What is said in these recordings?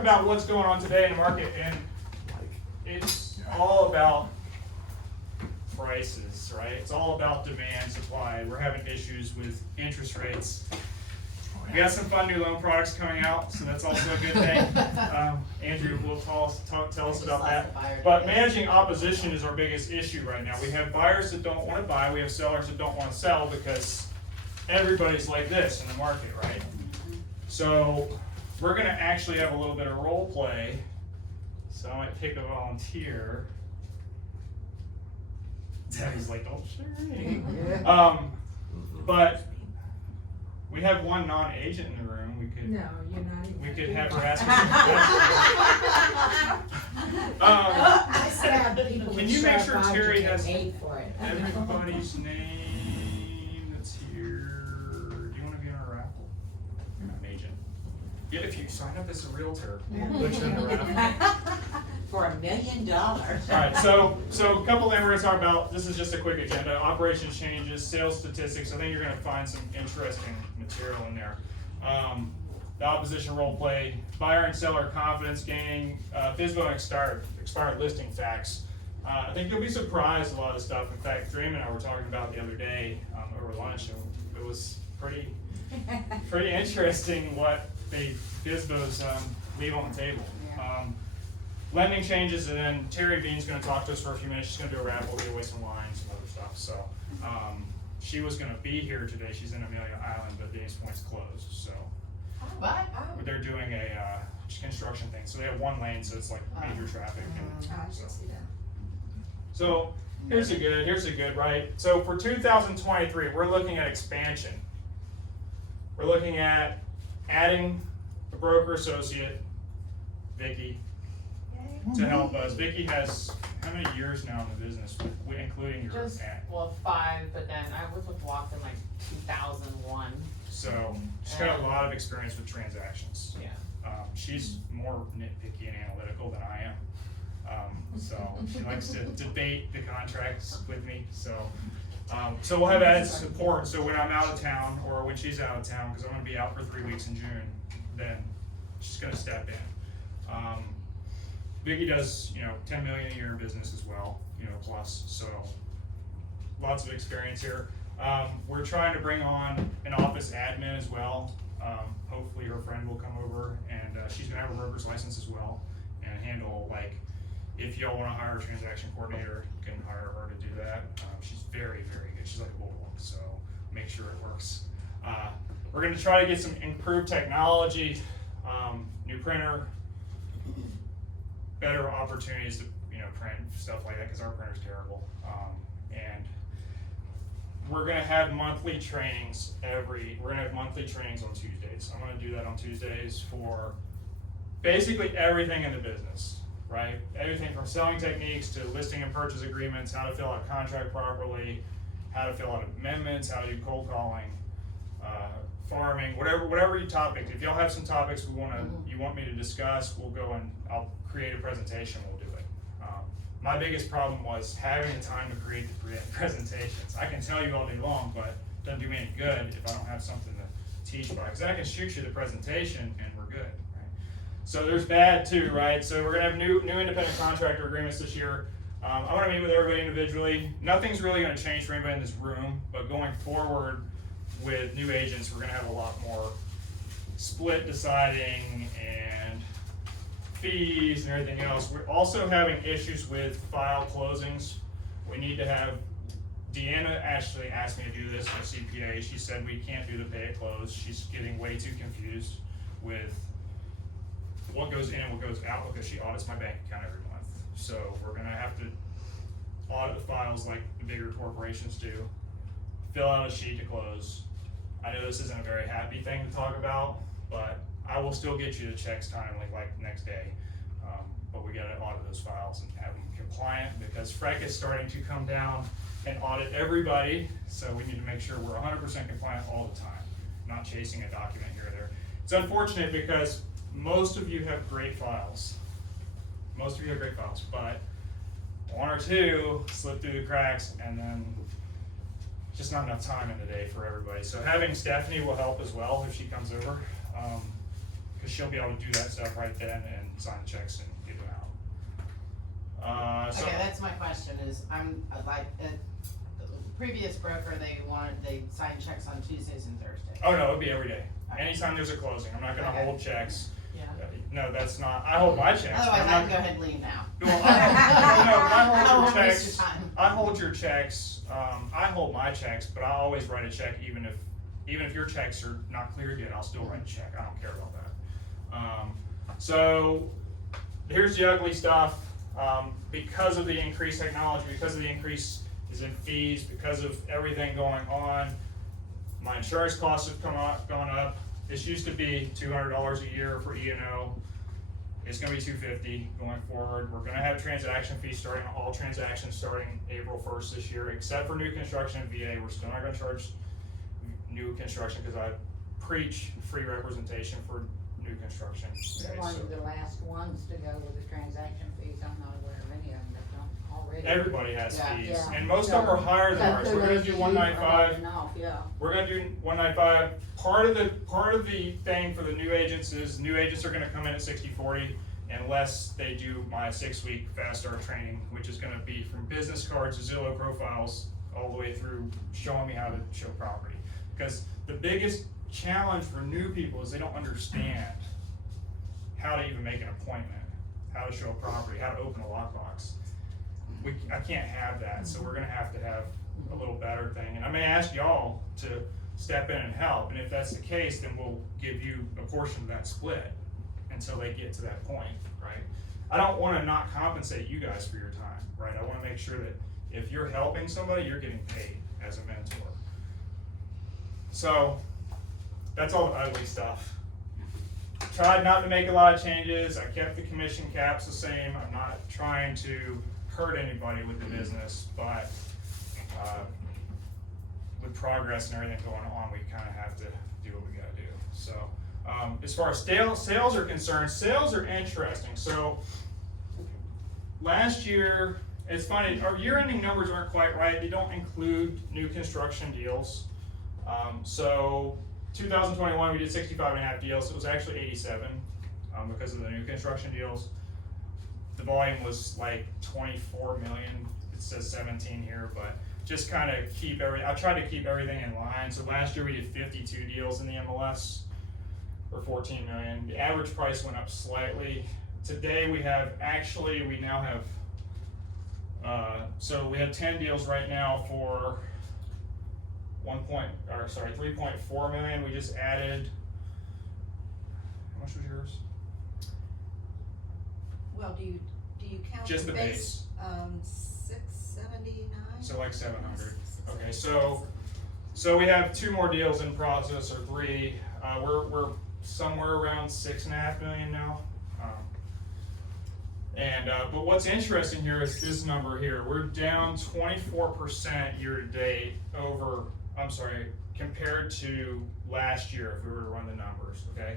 About what's going on today in the market, and it's all about prices, right? It's all about demand, supply. We're having issues with interest rates. We got some fun new loan products coming out, so that's also a good thing. Andrew will tell us about that. But managing opposition is our biggest issue right now. We have buyers that don't want to buy. We have sellers that don't want to sell because everybody's like this in the market, right? So we're going to actually have a little bit of role play. So I might pick a volunteer. Debbie's like, don't share me. But we have one non-agent in the room. We could. No, you're not even. We could have her ask us. I said I have people. Can you make sure Terry has paid for it. everybody's name that's here? Do you want to be on our raffle? You're not an agent. Yeah, if you sign up as a realtor, we'll put you in the raffle. For $1 million. Alright, so a couple things we're gonna talk about. This is just a quick agenda. Operations changes, sales statistics. I think you're gonna find some interesting material in there. The opposition role play, buyer and seller confidence gaining, FSBO and expired listing facts. I think you'll be surprised a lot of stuff. In fact, Dream and I were talking about the other day over lunch, and it was pretty interesting what the FSBOs leave on the table. Lending changes, and then Terry Bean's going to talk to us for a few minutes. She's going to do a raffle, give away some lines and other stuff. So she was going to be here today. She's in Amelia Island, but Daniels Point's closed. So they're doing a construction thing. So they have one lane, so it's like major traffic. So here's a good, right? So for 2023, we're looking at expansion. We're looking at adding a broker associate, Vicky, to help us. Vicky has how many years now in the business, including your aunt? Well, 5, but then I was with Walked in like 2001. So she's got a lot of experience with transactions. Yeah. She's more nitpicky and analytical than I am. So she likes to debate the contracts with me. So we'll have added support. So when I'm out of town, or when she's out of town, because I'm going to be out for 3 weeks in June, then she's going to step in. Vicky does, $10 million a year in business as well, plus, so lots of experience here. We're trying to bring on an office admin as well. Hopefully her friend will come over, and she's gonna have a broker's license as well, and handle, like, if y'all wanna hire a transaction coordinator, you can hire her to do that. She's very, very good. She's like a bulldog, so make sure it works. We're gonna try to get some improved technology, new printer, better opportunities to print stuff like that, because our printer's terrible. And we're gonna have monthly trainings on Tuesdays. I'm gonna do that on Tuesdays for basically everything in the business, right? Everything from selling techniques to listing and purchase agreements, how to fill out a contract properly, how to fill out amendments, how to do cold calling, farming, whatever your topic. If y'all have some topics you want me to discuss, we'll go and I'll create a presentation, we'll do it. My biggest problem was having the time to create the presentations. I can tell you all day long, but it doesn't do me any good if I don't have something to teach by, because I can shoot you the presentation and we're good, right? So there's that too, right? So we're gonna have new independent contractor agreements this year. I wanna meet with everybody individually. Nothing's really gonna change for anybody in this room, but going forward with new agents, we're gonna have a lot more split deciding and fees and everything else. We're also having issues with file closings. We need to have, Deanna actually asked me to do this, my CPA. She said we can't do the pay at close. She's getting way too confused with what goes in and what goes out, because she audits my bank account every month. So we're gonna have to audit the files like the bigger corporations do, fill out a sheet to close. I know this isn't a very happy thing to talk about, but I will still get you the checks timely, like the next day. But we gotta audit those files and have them compliant, because FREC is starting to come down and audit everybody. So we need to make sure we're 100% compliant all the time, not chasing a document here or there. It's unfortunate because most of you have great files. But one or two slip through the cracks, and then just not enough time in the day for everybody. So having Stephanie will help as well if she comes over. cause she'll be able to do that stuff right then and sign checks and get them out. So, Okay, that's my question is, I'm like, the previous broker, they signed checks on Tuesdays and Thursdays. oh no, it'd be every day, anytime there's a closing, I'm not gonna Okay. hold checks. Yeah. No, that's not, I hold my checks. Otherwise, I'm I not- can go ahead and leave now. Well, I I hold won't your waste checks, your time. I hold your checks, I hold my checks, but I always write a check even if your checks are not cleared yet, I'll still write a check, I don't care about that. So, here's the ugly stuff, because of the increased technology, because of the increase is in fees, because of everything going on, my insurance costs have gone up. This used to be $200 a year for E&O. It's gonna be $250 going forward. We're gonna have transaction fees starting, all transactions starting April 1st this year, except for new construction and VA. We're still not gonna charge new construction, cause I preach free representation for new construction. They're Okay, one so of the last ones to go with the transaction fees, I'm not aware of any of them that don't already. everybody has Yeah. fees, Yeah. and most of them are higher than ours. We're gonna do 195. Enough, yeah. We're gonna do 195. Part of the thing for the new agents is new agents are gonna come in at 60/40 unless they do my 6-week fast start training, which is gonna be from business cards to Zillow profiles all the way through showing me how to show property. Because the biggest challenge for new people is they don't understand how to even make an appointment, how to show a property, how to open a lockbox. I can't have that, so we're gonna have to have a little better thing, and I may ask y'all to step in and help, and if that's the case, then we'll give you a portion of that split until they get to that point, right? I don't wanna not compensate you guys for your time, right? I wanna make sure that if you're helping somebody, you're getting paid as a mentor. So, that's all the ugly stuff. Tried not to make a lot of changes, I kept the commission caps the same, I'm not trying to hurt anybody with the business, but, with progress and everything going on, we kinda have to do what we gotta do, so. As far as sales are concerned, sales are interesting, so, last year, it's funny, our year-ending numbers aren't quite right, they don't include new construction deals. So, 2021, we did 65.5 deals, it was actually 87, because of the new construction deals. The volume was like 24 million, it says 17 here, but just kinda I tried to keep everything in line, so last year we did 52 deals in the MLS, for 14 million, the average price went up slightly. Today we now have, so we have 10 deals right now for 3.4 million, we just added, how much was yours? Well, do you count Just the the base? 679? So like 700, okay, so we have 2 more deals in process, or 3, we're somewhere around 6.5 million now. But what's interesting here is this number here, we're down 24% year to date compared to last year if we were to run the numbers, okay?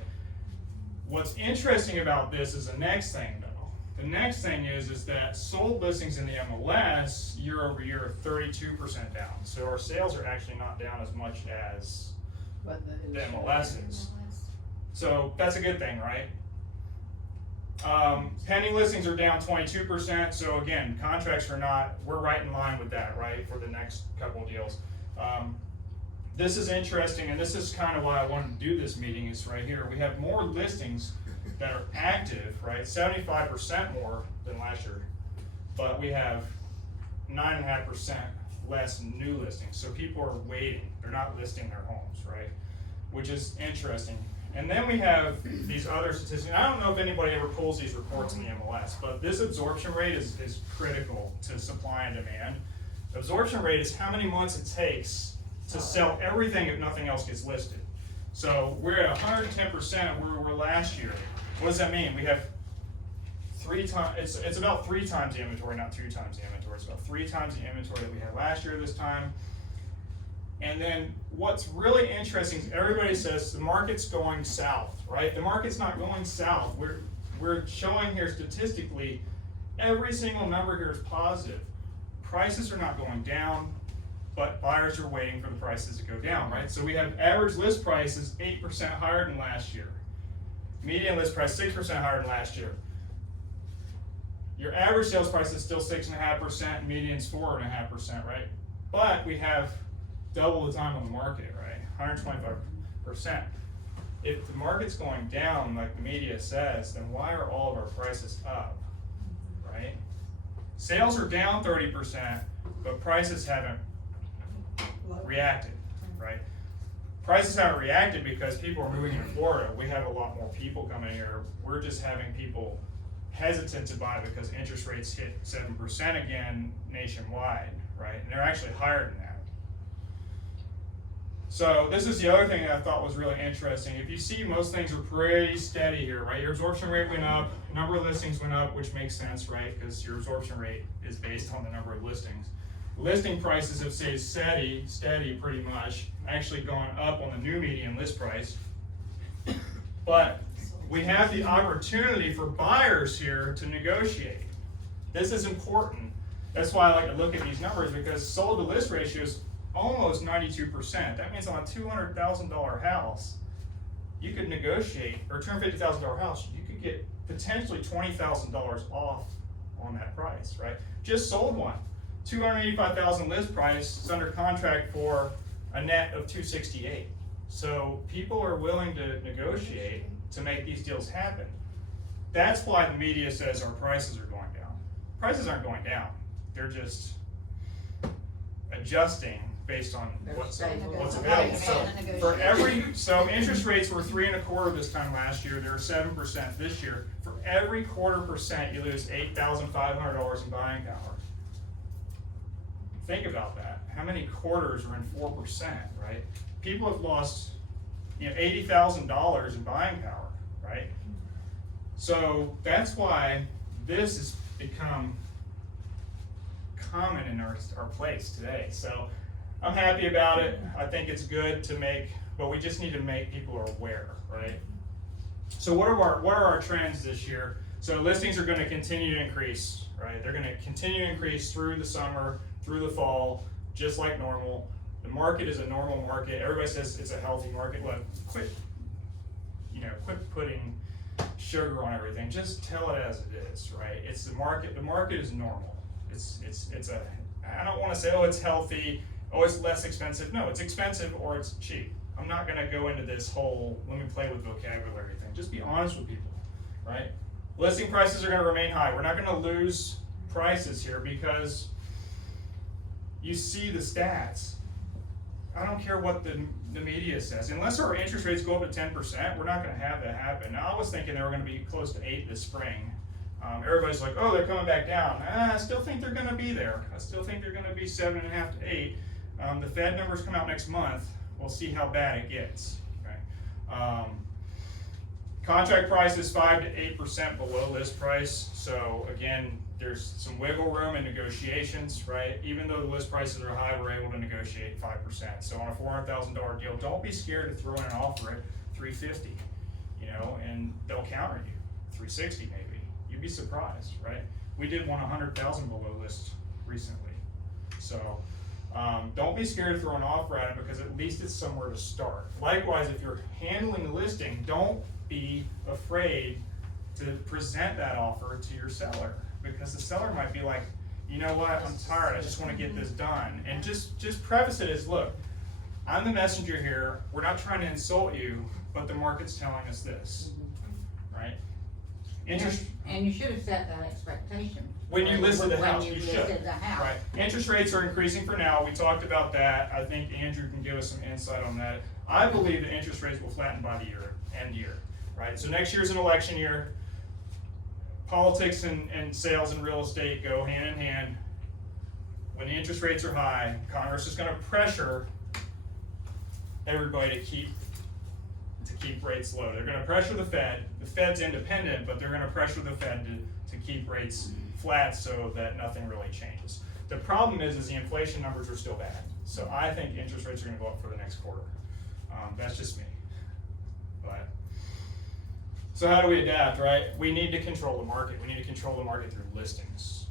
What's interesting about this is the next thing though. The next thing is that sold listings in the MLS year over year are 32% down. So our sales are actually not down as much as But the MLS is. So that's a good thing, right? Pending listings are down 22%. So again, contracts we're right in line with that, right? For the next couple of deals. This is interesting, and this is kind of why I wanted to do this meeting is right here. We have more listings that are active, right? 75% more than last year, but we have 9.5% less new listings. So people are waiting, they're not listing their homes, right? Which is interesting. And then we have these other statistics. I don't know if anybody ever pulls these reports in the MLS, but this absorption rate is critical to supply and demand. Absorption rate is how many months it takes to sell everything if nothing else gets listed. So we're at 110% where we were last year. What does that mean? We have 3 times, it's about 3 times the inventory, not 2 times the inventory. It's about 3 times the inventory that we had last year this time. And then what's really interesting is everybody says the market's going south, right? The market's not going south. We're showing here statistically, every single number here is positive. Prices are not going down, but buyers are waiting for the prices to go down, right? So we have average list prices 8% higher than last year. Median list price 6% higher than last year. Your average sales price is still 6.5%, and median's 4.5%, right? But we have double the time on the market, right? 125%. If the market's going down, like the media says, then why are all of our prices up, right? Sales are down 30%, but prices haven't reacted, right? Prices haven't reacted because people are moving into Florida. We have a lot more people coming here. We're just having people hesitant to buy because interest rates hit 7% again nationwide, right? And they're actually higher than that. So this is the other thing that I thought was really interesting. If you see, most things are pretty steady here, right? Your absorption rate went up, number of listings went up, which makes sense, right? Because your absorption rate is based on the number of listings. Listing prices have stayed steady pretty much, actually gone up on the new median list price. But we have the opportunity for buyers here to negotiate. This is important. That's why I like to look at these numbers, because sold to list ratio is almost 92%. That means on a $200,000 house, you could negotiate, or $250,000 house, you could get potentially $20,000 off on that price, right? Just sold one. $285,000 list price is under contract for a net of $268,000. So people are willing to negotiate to make these deals happen. That's why the media says our prices are going down. Prices aren't going down. They're just adjusting based on what's available. So interest rates were 3.25% this time last year. They're 7% this year. For every 0.25%, you lose $8,500 in buying power. Think about that. How many quarters are in 4%, right? People have lost, $80,000 in buying power, right? So that's why this has become common in our place today. So I'm happy about it. I think it's good to make, but we just need to make people aware, right? So what are our trends this year? So listings are going to continue to increase, right? They're going to continue to increase through the summer, through the fall, just like normal. The market is a normal market. Everybody says it's a healthy market. Look, quit putting sugar on everything. Just tell it as it is, right? It's the market. The market is normal. I don't want to say, oh, it's healthy, oh, it's less expensive. No, it's expensive or it's cheap. I'm not going to go into this whole, let me play with vocabulary thing. Just be honest with people, right? Listing prices are going to remain high. We're not going to lose prices here because you see the stats. I don't care what the media says. Unless our interest rates go up to 10%, we're not going to have that happen. Now, I was thinking they were going to be close to 8 this spring. Everybody's like, oh, they're coming back down. I still think they're going to be there. I still think they're going to be 7.5 to 8. The Fed numbers come out next month. We'll see how bad it gets. Okay? Contract price is 5 to 8% below list price. So again, there's some wiggle room in negotiations, right? Even though the list prices are high, we're able to negotiate 5%. So on a $400,000 deal, don't be scared to throw in an offer at $350, and they'll counter you, $360 maybe. You'd be surprised, right? We did one 100,000 below list recently. So don't be scared to throw an offer at it, because at least it's somewhere to start. Likewise, if you're handling the listing, don't be afraid to present that offer to your seller, because the seller might be like, you know what, I'm tired, I just want to get this done. And just preface it as, look, I'm the messenger here, we're not trying to insult you, but the market's telling us this, right? And you should have set that expectation. When you listed the house, you should. Listed the house. Right. Interest rates are increasing for now. We talked about that. I think Andrew can give us some insight on that. I believe the interest rates will flatten by the end year, right? So next year's an election year. Politics and sales and real estate go hand in hand. When the interest rates are high, Congress is going to pressure everybody to keep rates low. They're going to pressure the Fed. The Fed's independent, but they're going to pressure the Fed to keep rates flat so that nothing really changes. The problem is the inflation numbers are still bad. So I think interest rates are going to go up for the next quarter. That's just me. But so how do we adapt, right? We need to control the market. We need to control the market through listings.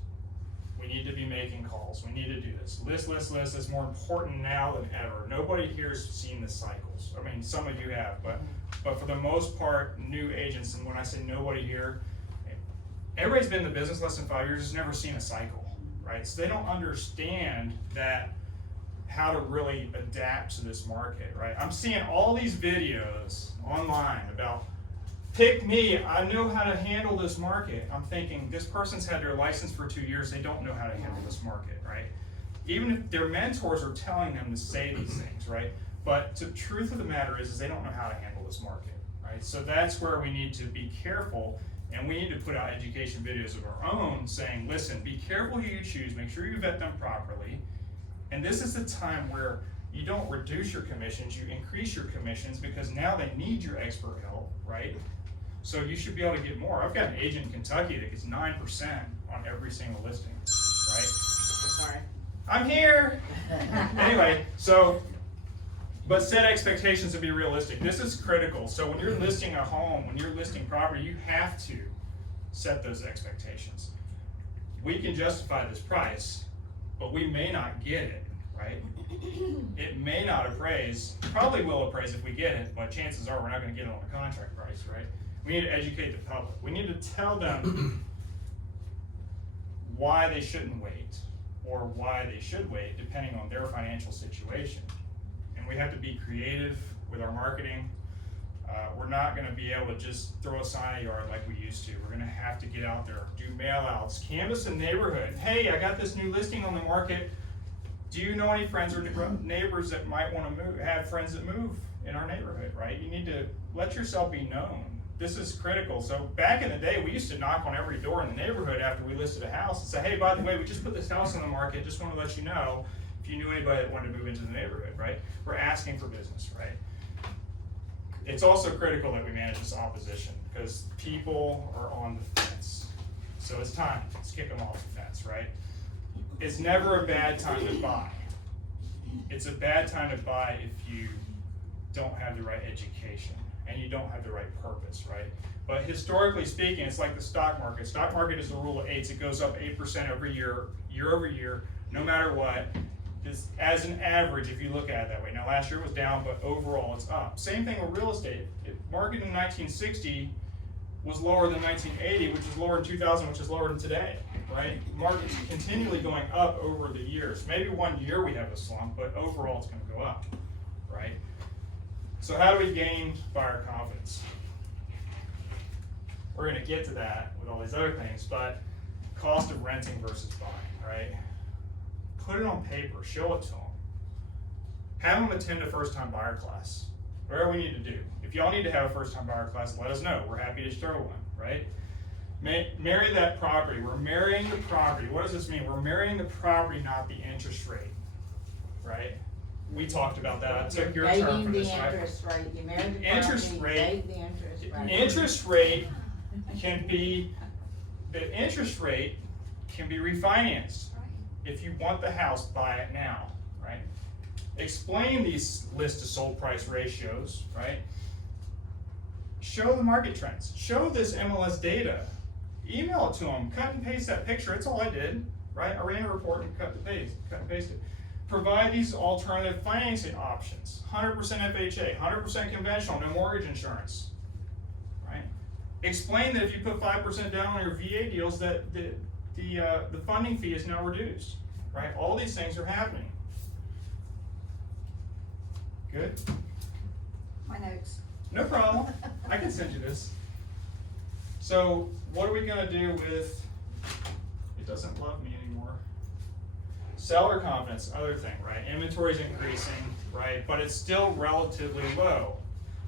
We need to be making calls. We need to do this. List is more important now than ever. Nobody here's seen the cycles. I mean, some of you have, but for the most part, new agents, and when I say nobody here, everybody's been in the business less than 5 years, has never seen a cycle, right? So they don't understand that, how to really adapt to this market, right? I'm seeing all these videos online about, pick me, I know how to handle this market. I'm thinking, this person's had their license for 2 years, they don't know how to handle this market, right? Even if their mentors are telling them to say these things, right? But the truth of the matter is they don't know how to handle this market, right? So that's where we need to be careful, and we need to put out education videos of our own saying, listen, be careful who you choose, make sure you vet them properly. And this is the time where you don't reduce your commissions, you increase your commissions, because now they need your expert help, right? So you should be able to get more. I've got an agent in Kentucky that gets 9% on every single listing, right? Sorry. I'm here. Anyway, so, but set expectations and be realistic. This is critical. So when you're listing a home, when you're listing property, you have to set those expectations. We can justify this price, but we may not get it, right? It may not appraise, probably will appraise if we get it, but chances are we're not gonna get it on the contract price, right? We need to educate the public. We need to tell them why they shouldn't wait, or why they should wait, depending on their financial situation. And we have to be creative with our marketing. We're not gonna be able to just throw a sign at a yard like we used to. We're gonna have to get out there, do mail outs, canvass a neighborhood. Hey, I got this new listing on the market. Do you know any friends or neighbors that might wanna move, have friends that move in our neighborhood, right? You need to let yourself be known. This is critical. So back in the day, we used to knock on every door in the neighborhood after we listed a house and say, hey, by the way, we just put this house on the market. Just wanna let you know if you knew anybody that wanted to move into the neighborhood, right? We're asking for business, right? It's also critical that we manage this opposition, because people are on the fence. So it's time, let's kick them off the fence, right? It's never a bad time to buy. It's a bad time to buy if you don't have the right education and you don't have the right purpose, right? But historically speaking, it's like the stock market. Stock market is the rule of eights. It goes up 8% every year, year over year, no matter what. This, as an average, if you look at it that way. Now last year was down, but overall it's up. Same thing with real estate. Market in 1960 was lower than 1980, which is lower in 2000, which is lower than today, right? Market's continually going up over the years. Maybe 1 year we have a slump, but overall it's gonna go up, right? So how do we gain buyer confidence? We're gonna get to that with all these other things, but cost of renting versus buying, right? Put it on paper, show it to them. Have them attend a first-time buyer class, whatever we need to do. If y'all need to have a first-time buyer class, let us know. We're happy to throw one, right? Marry that property. We're marrying the property. What does this mean? We're marrying the property, not the interest rate, right? We talked about that. I took your term for this, right? Dating the interest rate, you married the Interest property, rate. date the interest rate. Interest rate can be, the interest rate can be refinanced. If you want the house, buy it now, right? Explain these list to sold price ratios, right? Show the market trends. Show this MLS data. Email it to them. Cut and paste that picture. That's all I did, right? I ran a report and cut and paste it. Provide these alternative financing options. 100% FHA, 100% conventional, no mortgage insurance, right? Explain that if you put 5% down on your VA deals, that the funding fee is now reduced, right? All these things are happening. Good? My notes. No problem. I can send you this. So what are we gonna do with, it doesn't love me anymore. Seller confidence, other thing, right? Inventory's increasing, right? But it's still relatively low.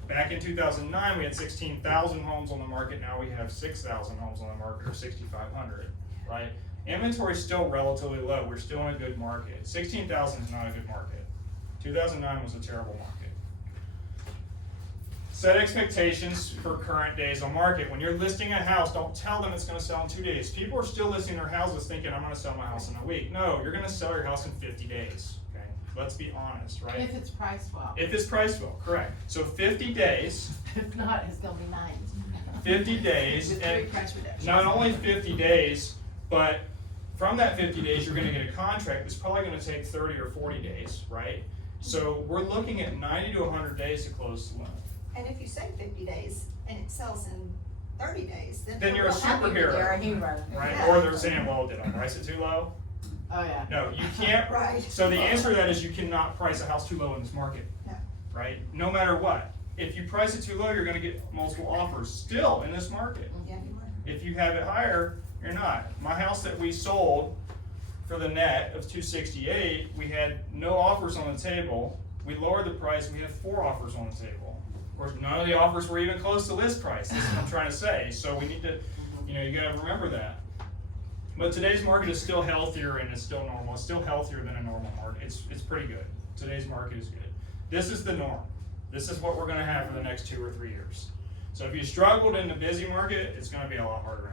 Back in 2009, we had 16,000 homes on the market. Now we have 6,000 homes on the market, or 6,500, right? Inventory's still relatively low. We're still in a good market. 16,000 is not a good market. 2009 was a terrible market. Set expectations for current days on market. When you're listing a house, don't tell them it's gonna sell in 2 days. People are still listing their houses thinking, I'm gonna sell my house in a week. No, you're gonna sell your house in 50 days, okay? Let's be honest, right? If it's priced well. If it's priced well, correct. So 50 days, If not, it's gonna be 90. 50 days, With and three price reductions. not only 50 days, but From that 50 days, you're gonna get a contract that's probably gonna take 30 or 40 days, right? So we're looking at 90 to 100 days to close the loan. And if you say 50 days and it sells in 30 days, then. Then you're a we're happy with superhero. You're a hero. Right? Yeah. Or they're saying, well, did I price it too low? Oh, yeah. No, you can't. Right. So the answer to that is you cannot price a house too low in this market. No. Right? No matter what. If you price it too low, you're gonna get multiple offers still in this market. Yeah, you are. If you have it higher, you're not. My house that we sold for the net of 268, we had no offers on the table. We lowered the price, we had 4 offers on the table. Of course, none of the offers were even close to list price, that's what I'm trying to say. So we need to, you gotta remember that. But today's market is still healthier and it's still normal. It's still healthier than a normal market. It's pretty good. Today's market is good. This is the norm. This is what we're gonna have for the next 2 or 3 years. So if you struggled in the busy market, it's gonna be a lot harder now.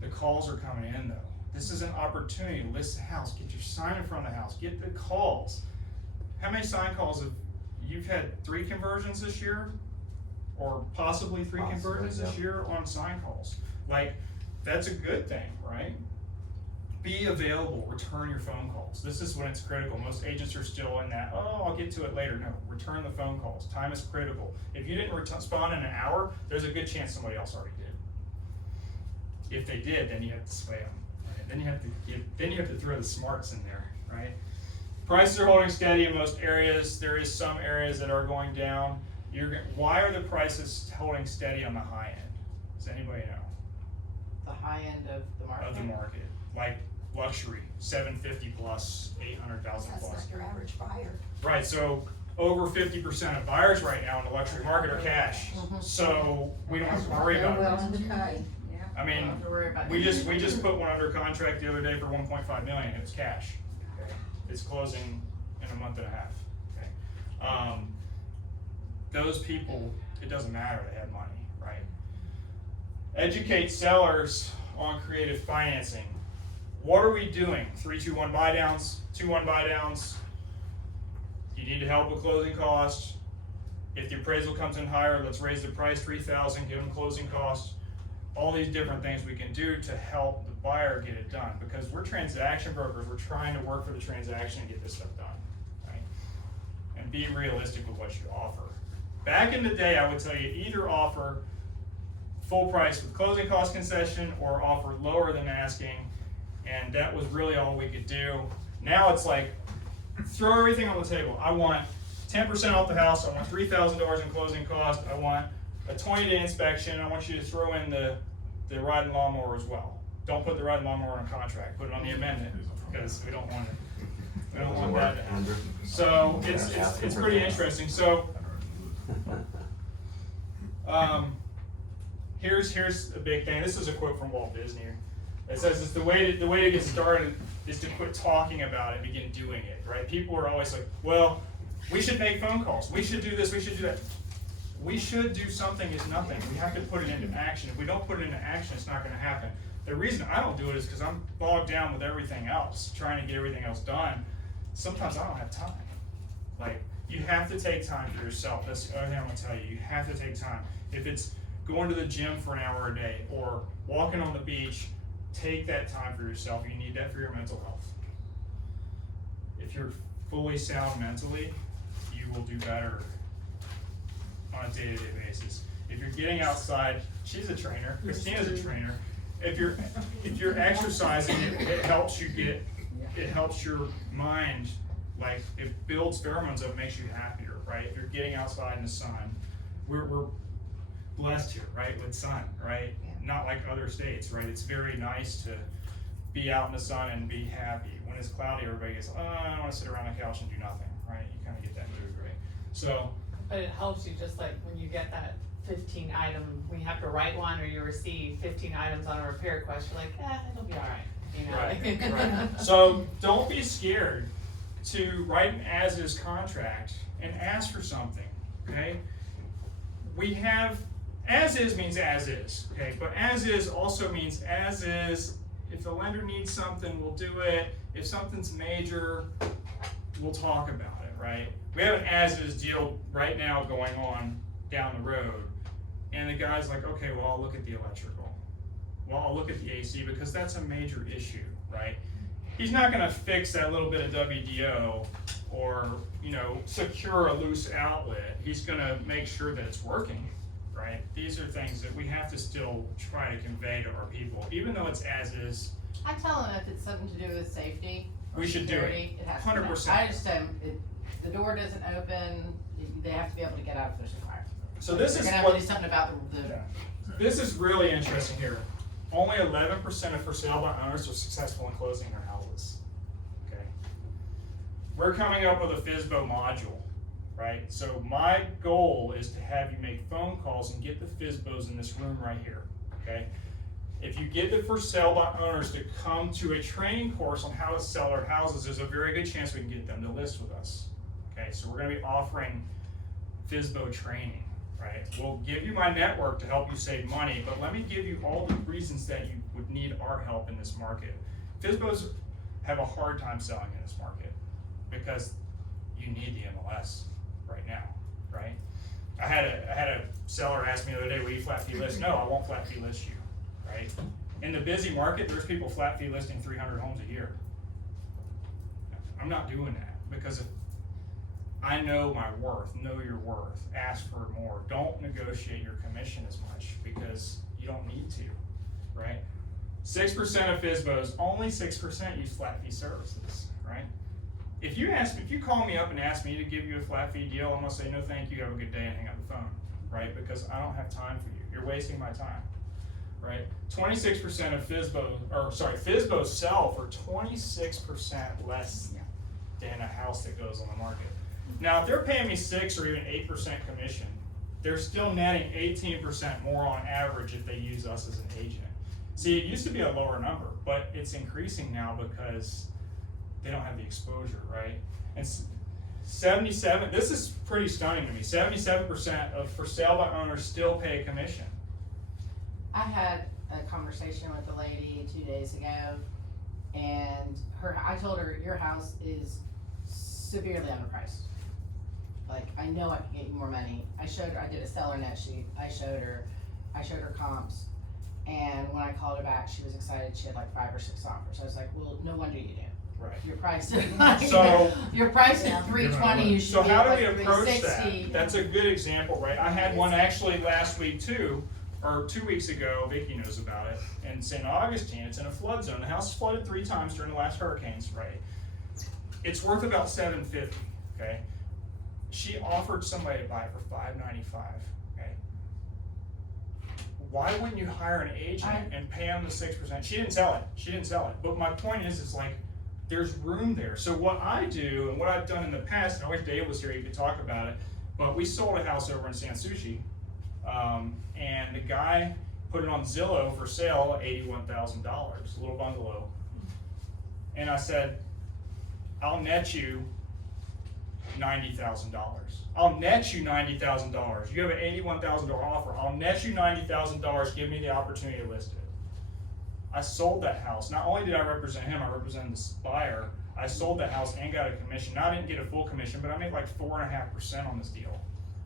The calls are coming in though. This is an opportunity to list the house, get your sign in front of the house, get the calls. How many sign calls have, you've had 3 conversions this year? Or possibly 3 conversions this year on sign calls? Like, that's a good thing, right? Be available, return your phone calls. This is when it's critical. Most agents are still in that, oh, I'll get to it later. No, return the phone calls. Time is critical. If you didn't respond in an hour, there's a good chance somebody else already did. If they did, then you have to sway them. Right? Then you have to throw the smarts in there, right? Prices are holding steady in most areas. There is some areas that are going down. Why are the prices holding steady on the high end? Does anybody know? The high end of the market. Of the market, like luxury, 750 plus, 800,000 That's plus. like your average buyer. Right, so over 50% of buyers right now in the luxury market are cash. So we don't have to worry They're about it. willing to pay, yeah. I mean, Don't have to worry about we it. just put one under contract the other day for 1.5 million. It was cash. Okay. It's closing in a month and a half. Okay. Those people, it doesn't matter. They have money, right? Educate sellers on creative financing. What are we doing? 3-2-1 buy downs, 2-1 buy downs. You need help with closing costs. If the appraisal comes in higher, let's raise the price 3,000, give them closing costs. All these different things we can do to help the buyer get it done, because we're transaction brokers. We're trying to work for the transaction and get this stuff done, right? And be realistic with what you offer. Back in the day, I would tell you either offer full price with closing cost concession or offer lower than asking, and that was really all we could do. Now it's like, throw everything on the table. I want 10% off the house, I want $3,000 in closing cost, I want a 20-day inspection, I want you to throw in the riding lawnmower as well. Don't put the riding lawnmower on contract, put it on the amendment, because we don't want it. We don't want that to happen. So it's pretty interesting. So here's a big thing. This is a quote from Walt Disney. It says, "It's the way to get started is to quit talking about it and begin doing it." Right? People are always like, "Well, we should make phone calls. We should do this. We should do that." We should do something is nothing. We have to put it into action. If we don't put it into action, it's not going to happen. The reason I don't do it is because I'm bogged down with everything else, trying to get everything else done. Sometimes I don't have time. Like, you have to take time for yourself. That's the other thing I'm going to tell you. You have to take time. If it's going to the gym for an hour a day or walking on the beach, take that time for yourself. You need that for your mental health. If you're fully sound mentally, you will do better on a day-to-day basis. If you're getting outside, she's a trainer, Christina's a trainer. If you're exercising, it helps you it helps your mind, like it builds pheromones up, makes you happier, right? If you're getting outside in the sun, we're blessed here, right, with sun, right? Yeah. Not like other states, right? It's very nice to be out in the sun and be happy. When it's cloudy, everybody gets, I don't want to sit around the couch and do nothing, right? You kind of get that mood, right? So, But it helps you, just like when you get that 15 item, when you have to write one or you receive 15 items on a repair request, you're like, it'll be all right, you know? Right, right. So don't be scared to write an as-is contract and ask for something, okay? We have, as-is means as-is, okay? But as-is also means as-is. If the lender needs something, we'll do it. If something's major, we'll talk about it, right? We have an as-is deal right now going on down the road, and the guy's like, okay, well, I'll look at the electrical. well, I'll look at the AC because that's a major issue, right? He's not gonna fix that little bit of WDO or, secure a loose outlet. He's gonna make sure that it's working, right? These are things that we have to still try to convey to our people, even though it's as is. I tell them if it's something to do with safety or We should do it. security, it has to be done. 100%. I just, the door doesn't open, they have to be able to get out if there's a fire. So this is They're gonna have to what, do something about the this is really interesting here. Only 11% of for sale by owners are successful in closing their houses. Okay. We're coming up with a FSBO module, right? So my goal is to have you make phone calls and get the FSBOs in this room right here, okay? If you get the for sale by owners to come to a training course on how to sell our houses, there's a very good chance we can get them to list with us. Okay, so we're gonna be offering FSBO training, right? We'll give you my network to help you save money, but let me give you all the reasons that you would need our help in this market. FSBOs have a hard time selling in this market because you need the MLS right now, right? I had a seller ask me the other day, will you flat fee list? No, I won't flat fee list you, right? In the busy market, there's people flat fee listing 300 homes a year. I'm not doing that because if I know my worth, know your worth, ask for more. Don't negotiate your commission as much because you don't need to, right? 6% of FSBOs, only 6% use flat fee services, right? If you call me up and ask me to give you a flat fee deal, I'm gonna say, no thank you, have a good day and hang up the phone, right? Because I don't have time for you. You're wasting my time, right? 26% of FSBOs sell for 26% less than a house that goes on the market. Now, if they're paying me 6 or even 8% commission, they're still netting 18% more on average if they use us as an agent. See, it used to be a lower number, but it's increasing now because they don't have the exposure, right? And 77, this is pretty stunning to me, 77% of for sale by owners still pay a commission. I had a conversation with a lady 2 days ago, and I told her, your house is severely underpriced. Like, I know I can get you more money. I did a seller net sheet, I showed her comps, and when I called her back, she was excited, she had like 5 or 6 offers. I was like, well, no wonder you do. Right. Your price, So- your price at 320, you So should be how at do we like approach 360. that? That's a good example, right? I had one actually last week too, or 2 weeks ago, Vicky knows about it, in St. Augustine. It's in a flood zone. The house flooded 3 times during the last hurricanes, right? It's worth about $750, okay? She offered somebody to buy it for $595, okay? Why wouldn't you hire an agent and pay them the 6%? She didn't sell it. But my point is like, there's room there. So what I do, and what I've done in the past, and I wish Dave was here, he could talk about it, but we sold a house over in Sanssouci, and the guy put it on Zillow for sale, $81,000, a little bungalow. And I said, I'll net you $90,000. I'll net you $90,000. You have an $81,000 offer. I'll net you $90,000. Give me the opportunity to list it. I sold that house. Not only did I represent him, I represented the buyer. I sold that house and got a commission. Now I didn't get a full commission, but I made like 4.5% on this deal,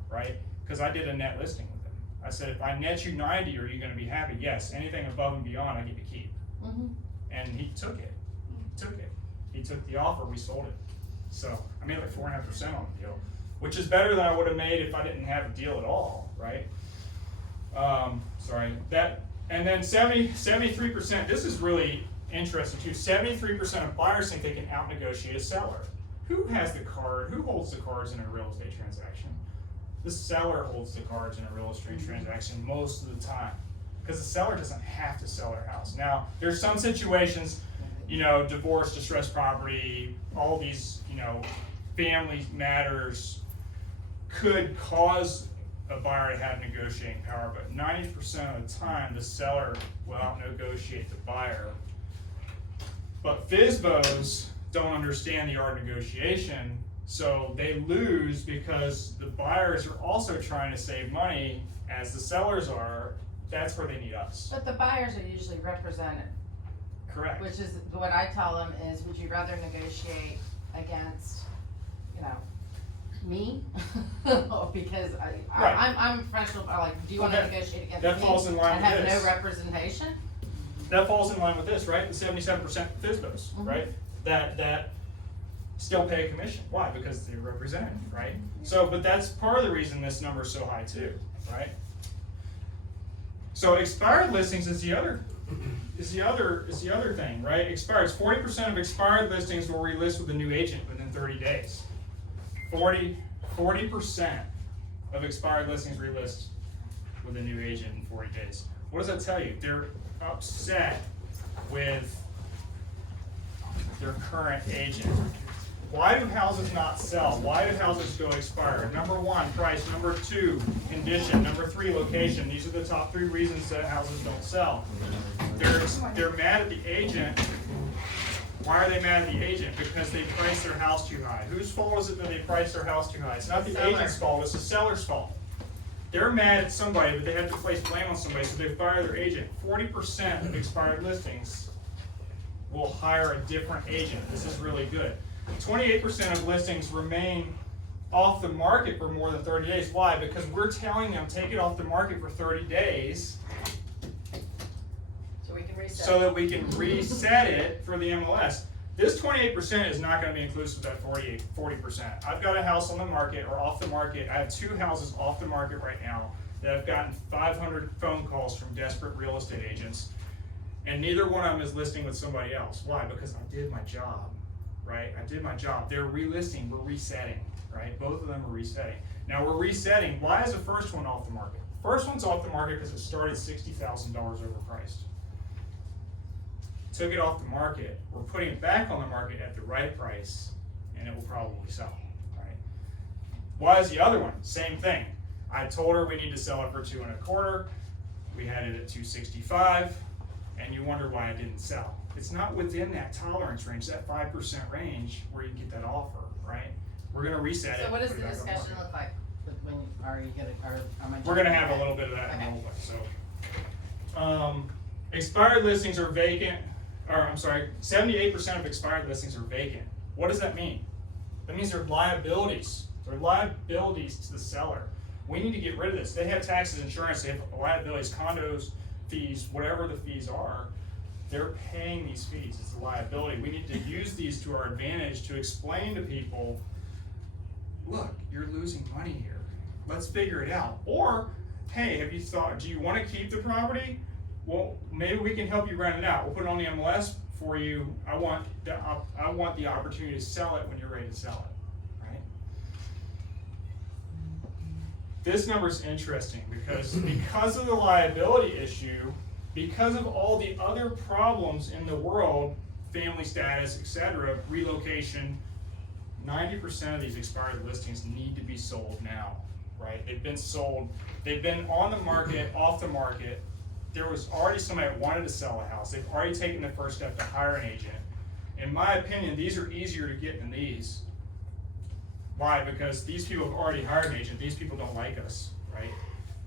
right? Because I did a net listing with him. I said, if I net you 90, are you going to be happy? Yes. Anything above and beyond, I get to keep. Mhm. And he took it. He took the offer. We sold it. So I made like 4.5% on the deal, which is better than I would have made if I didn't have a deal at all, right? And then 73%, this is really interesting too, 73% of buyers think they can out-negotiate a seller. Who has the card? Who holds the cards in a real estate transaction? The seller holds the cards in a real estate transaction most of the time, because the seller doesn't have to sell their house. Now, there's some situations, divorce, distressed property, all these, family matters could cause a buyer to have negotiating power, but 90% of the time, the seller will out-negotiate the buyer. But FSBOs don't understand the art of negotiation, so they lose because the buyers are also trying to save money as the sellers are. That's where they need us. But the buyers are usually represented. Correct. Which is, what I tell them is, would you rather negotiate against, me? Or because Right. I'm professional, do you wanna Okay. negotiate against me? That falls in line and with have this. no representation? That falls in line with this, right? The 77% FISBOs, right? That still pay a commission. Why? Because they're represented, right? So, but that's part of the reason this number is so high too, right? So expired listings is the other thing, right? Expired, 40% of expired listings will relist with a new agent within 30 days. 40% of expired listings relist with a new agent in 40 days. What does that tell you? They're upset with their current agent. Why do houses not sell? Why do houses go expired? Number one, price. Number two, condition. Number three, location. These are the top three reasons that houses don't sell. They're mad at the agent. Why are they mad at the agent? Because they priced their house too high. Whose fault is it that they priced their house too high? It's not the Seller. agent's fault, it's the seller's fault. They're mad at somebody, but they have to place blame on somebody, so they fire their agent. 40% of expired listings will hire a different agent. This is really good. 28% of listings remain off the market for more than 30 days. Why? Because we're telling them take it off the market for 30 days So we can reset. so that we can reset it for the MLS. This 28% is not gonna be inclusive of that 40%. I've got a house on the market or off the market. I have two houses off the market right now that I've gotten 500 phone calls from desperate real estate agents, and neither one of them is listing with somebody else. Why? Because I did my job, right? I did my job. They're relisting, we're resetting, right? Both of them are resetting. Now we're resetting. Why is the first one off the market? First one's off the market because it started $60,000 overpriced. Took it off the market, we're putting it back on the market at the right price, and it will probably sell, right? Why is the other one? Same thing. I told her we need to sell it for 2.25. We had it at 265, and you wonder why it didn't sell. It's not within that tolerance range, that 5% range where you get that offer, right? We're gonna reset it. So what does put the it back on discussion market. look like? When, are you gonna, am I? We're gonna have a little bit of that in Okay. role play, so. Expired listings are vacant, or I'm sorry, 78% of expired listings are vacant. What does that mean? That means they're liabilities. They're liabilities to the seller. We need to get rid of this. They have taxes, insurance, they have liabilities, condos, fees, whatever the fees are. They're paying these fees, it's a liability. We need to use these to our advantage to explain to people, look, you're losing money here. Let's figure it out. Or, hey, have you thought, do you wanna keep the property? Well, maybe we can help you rent it out. We'll put it on the MLS for you. I want the opportunity to sell it when you're ready to sell it, right? This number's interesting because of the liability issue, because of all the other problems in the world, family status, etc., relocation, 90% of these expired listings need to be sold now, right? They've been sold, they've been on the market, off the market. There was already somebody that wanted to sell a house. They've already taken the first step to hire an agent. In my opinion, these are easier to get than these. Why? Because these people have already hired an agent. These people don't like us, right?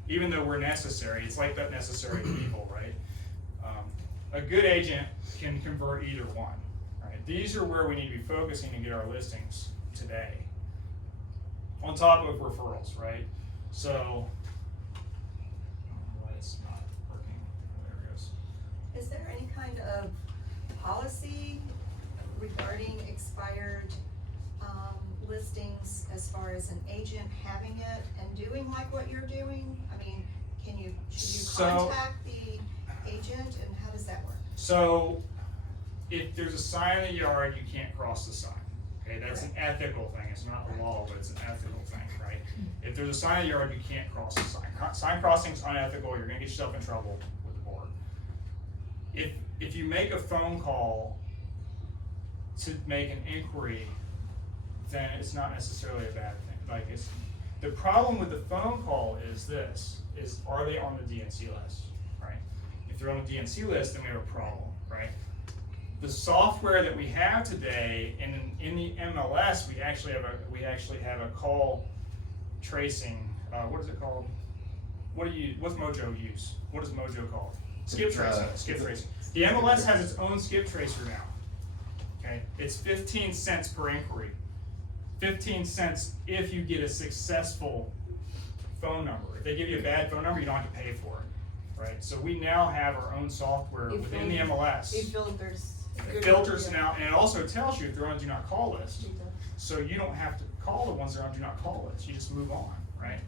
Even though we're necessary, it's like that necessary evil, right? A good agent can convert either one, right? These are where we need to be focusing to get our listings today. On top of referrals, right? So, why it's not working? There it goes. Is there any kind of policy regarding expired, listings as far as an agent having it and doing like what you're doing? I mean, should you So- contact the agent and how does that work? So, if there's a sign in the yard, you can't cross the sign. Okay, that's an ethical thing. It's not a law, but it's an ethical thing, right? If there's a sign in the yard, you can't cross the sign. Sign crossing's unethical. You're gonna get yourself in trouble with the board. If you make a phone call to make an inquiry, then it's not necessarily a bad thing. Like the problem with the phone call is this: are they on the DNC list, right? If they're on the DNC list, then we have a problem, right? The software that we have today in the MLS, we actually have a call tracing. What is it called? What's Mojo use? What is Mojo called? Skip tracing. Skip tracing. The MLS has its own skip tracer now. Okay, it's 15 cents per inquiry. 15 cents if you get a successful phone number. If they give you a bad phone number, you don't have to pay for it, right? So we now have our own software It within the filters- MLS. It filters. It filters it out, and it also tells you if they're on a do not call list. So you don't have to call the ones that are on do not call list, you just move on, right?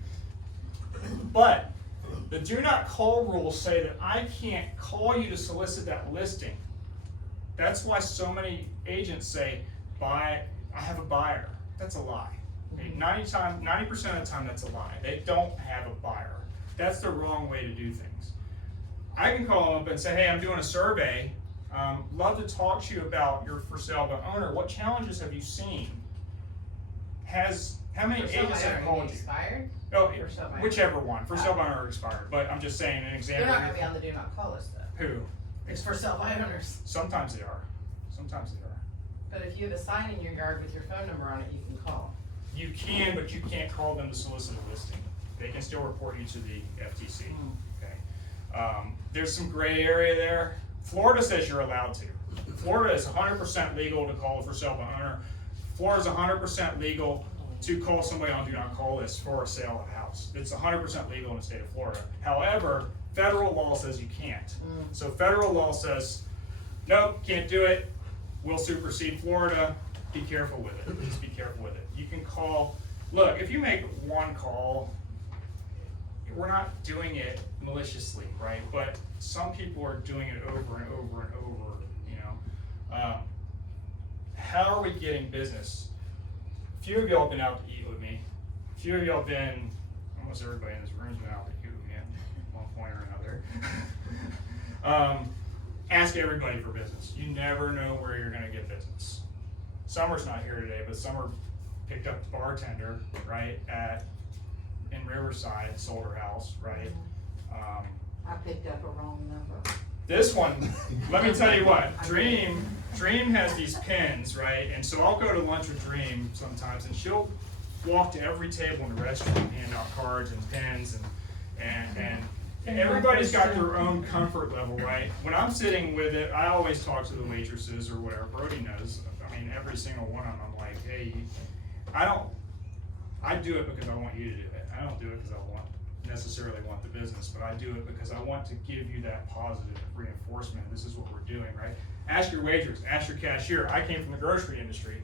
But the do not call rules say that I can't call you to solicit that listing. That's why so many agents say, I have a buyer. That's a lie. Okay, 90% of the time that's a lie. They don't have a buyer. That's the wrong way to do things. I can call them up and say, hey, I'm doing a survey. Love to talk to you about your for sale by owner. What challenges have you seen? How many For sale agents by have owner, called mean you? expired? Oh, For sale by owner. whichever one. For sale by owner or expired. But I'm just saying an They're example. not gonna be on the do not call list though. Who? It's for sale by owners. Sometimes they are. Sometimes they are. But if you have a sign in your yard with your phone number on it, you can call. You can, but you can't call them to solicit a listing. They can still report you to the FTC. Okay. There's some gray area there. Florida says you're allowed to. Florida is 100% legal to call for sale by owner. Florida is 100% legal to call somebody on do not call list for a sale of a house. It's 100% legal in the state of Florida. However, federal law says you can't. So federal law says, nope, can't do it. We'll supersede Florida. Be careful with it. Just be careful with it. You can call, look, if you make one call, we're not doing it maliciously, right? But some people are doing it over and over and over, you know. How are we getting business? A few of y'all have been out to eat with me. A few of y'all have been, almost everybody in this room's been out to eat with me at one point or another. Ask everybody for business. You never know where you're gonna get business. Summer's not here today, but Summer picked up the bartender, right, in Riverside, sold her house, right? I picked up a wrong number. This one, let me tell you what, Dream has these pins, right? And so I'll go to lunch with Dream sometimes, and she'll walk to every table in the restaurant and hand out cards and pins, and everybody's got their own comfort level, right? When I'm sitting with it, I always talk to the waitresses or whatever. Brody knows. I mean, every single one of them, I'm like, hey, I do it because I want you to do it. I don't do it because I necessarily want the business, but I do it because I want to give you that positive reinforcement. This is what we're doing, right? Ask your waitress, ask your cashier. I came from the grocery industry.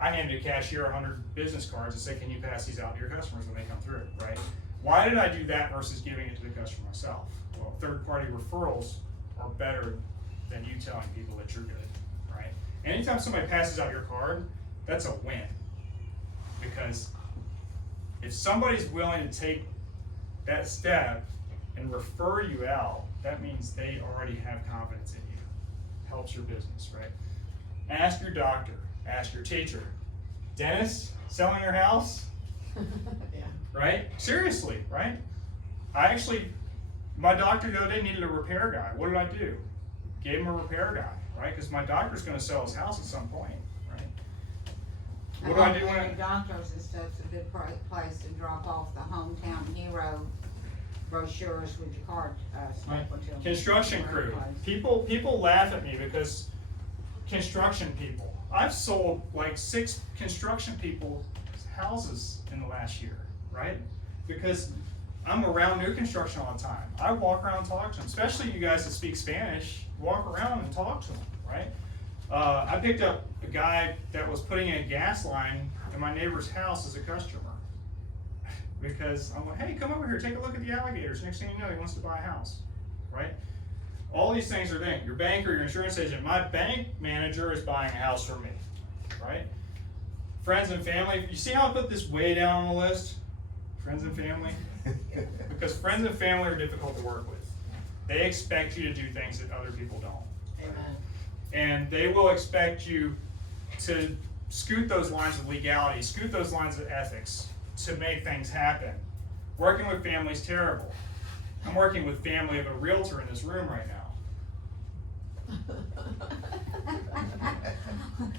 I handed a cashier 100 business cards and said, can you pass these out to your customers when they come through, right? Why did I do that versus giving it to the customer myself? Well, third-party referrals are better than you telling people that you're good, right? Anytime somebody passes out your card, that's a win. Because if somebody's willing to take that step and refer you out, that means they already have confidence in you. Helps your business, right? Ask your doctor, ask your teacher. Dentist selling their house? Yeah. Right? Seriously, right? My doctor the other day needed a repair guy. What did I do? Gave him a repair guy, right? Because my doctor's gonna sell his house at some point, right? What do I do when I, Doctors and stuff's a good place to drop off the hometown hero brochures with your card, stuff until. construction crew. People laugh at me because construction people. I've sold like 6 construction people's houses in the last year, right? Because I'm around new construction all the time. I walk around and talk to them, especially you guys that speak Spanish. Walk around and talk to them, right? I picked up a guy that was putting in a gas line in my neighbor's house as a customer. Because I'm like, hey, come over here, take a look at the alligators. Next thing you know, he wants to buy a house, right? All these things are there. Your banker, your insurance agent, my bank manager is buying a house from me, right? Friends and family, you see how I put this way down on the list? Friends and family? Because friends and family are difficult to work with. They expect you to do things that other people don't. Amen. And they will expect you to scoot those lines of legality, scoot those lines of ethics to make things happen. Working with family is terrible. I'm working with family of a realtor in this room right now.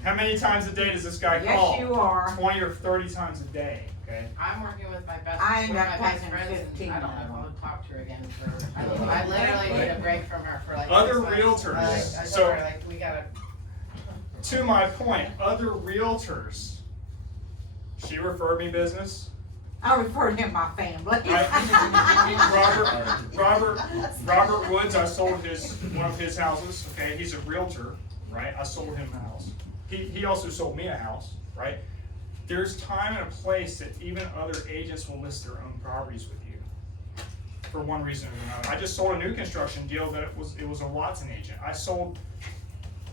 How many times a day does this guy call? Yes, you are. 20 or 30 times a day, okay? I'm working with my best, I one end of up my best taking friends, 15 and I don't know if of I'll them. talk to her again for, I literally need a break from her for like Other 6 months. realtors, I so- told her, like, we gotta, To my point, other realtors, she referred me business. I refer to him my family. Robert Woods, I sold one of his houses, okay, he's a realtor, right, I sold him a house. He also sold me a house, right? There's time and a place that even other agents will list their own properties with you, for one reason or another. I just sold a new construction deal that it was a Watson agent, I sold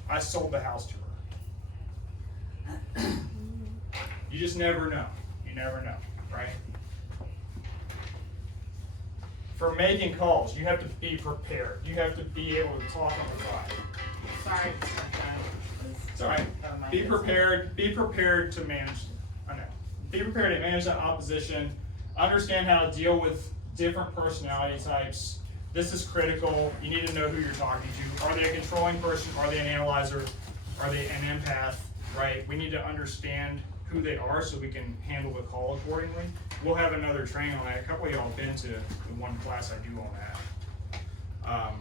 the house to her. You just never know, right? For making calls, you have to be prepared. You have to be able to talk on the fly. Sorry, it's It's all right. Be prepared to manage. I know. Be prepared to manage that opposition. Understand how to deal with different personality types. This is critical. You need to know who you're talking to. Are they a controlling person? Are they an analyzer? Are they an empath? Right? We need to understand who they are so we can handle the call accordingly. We'll have another training on that. A couple of y'all have been to the one class I do on that.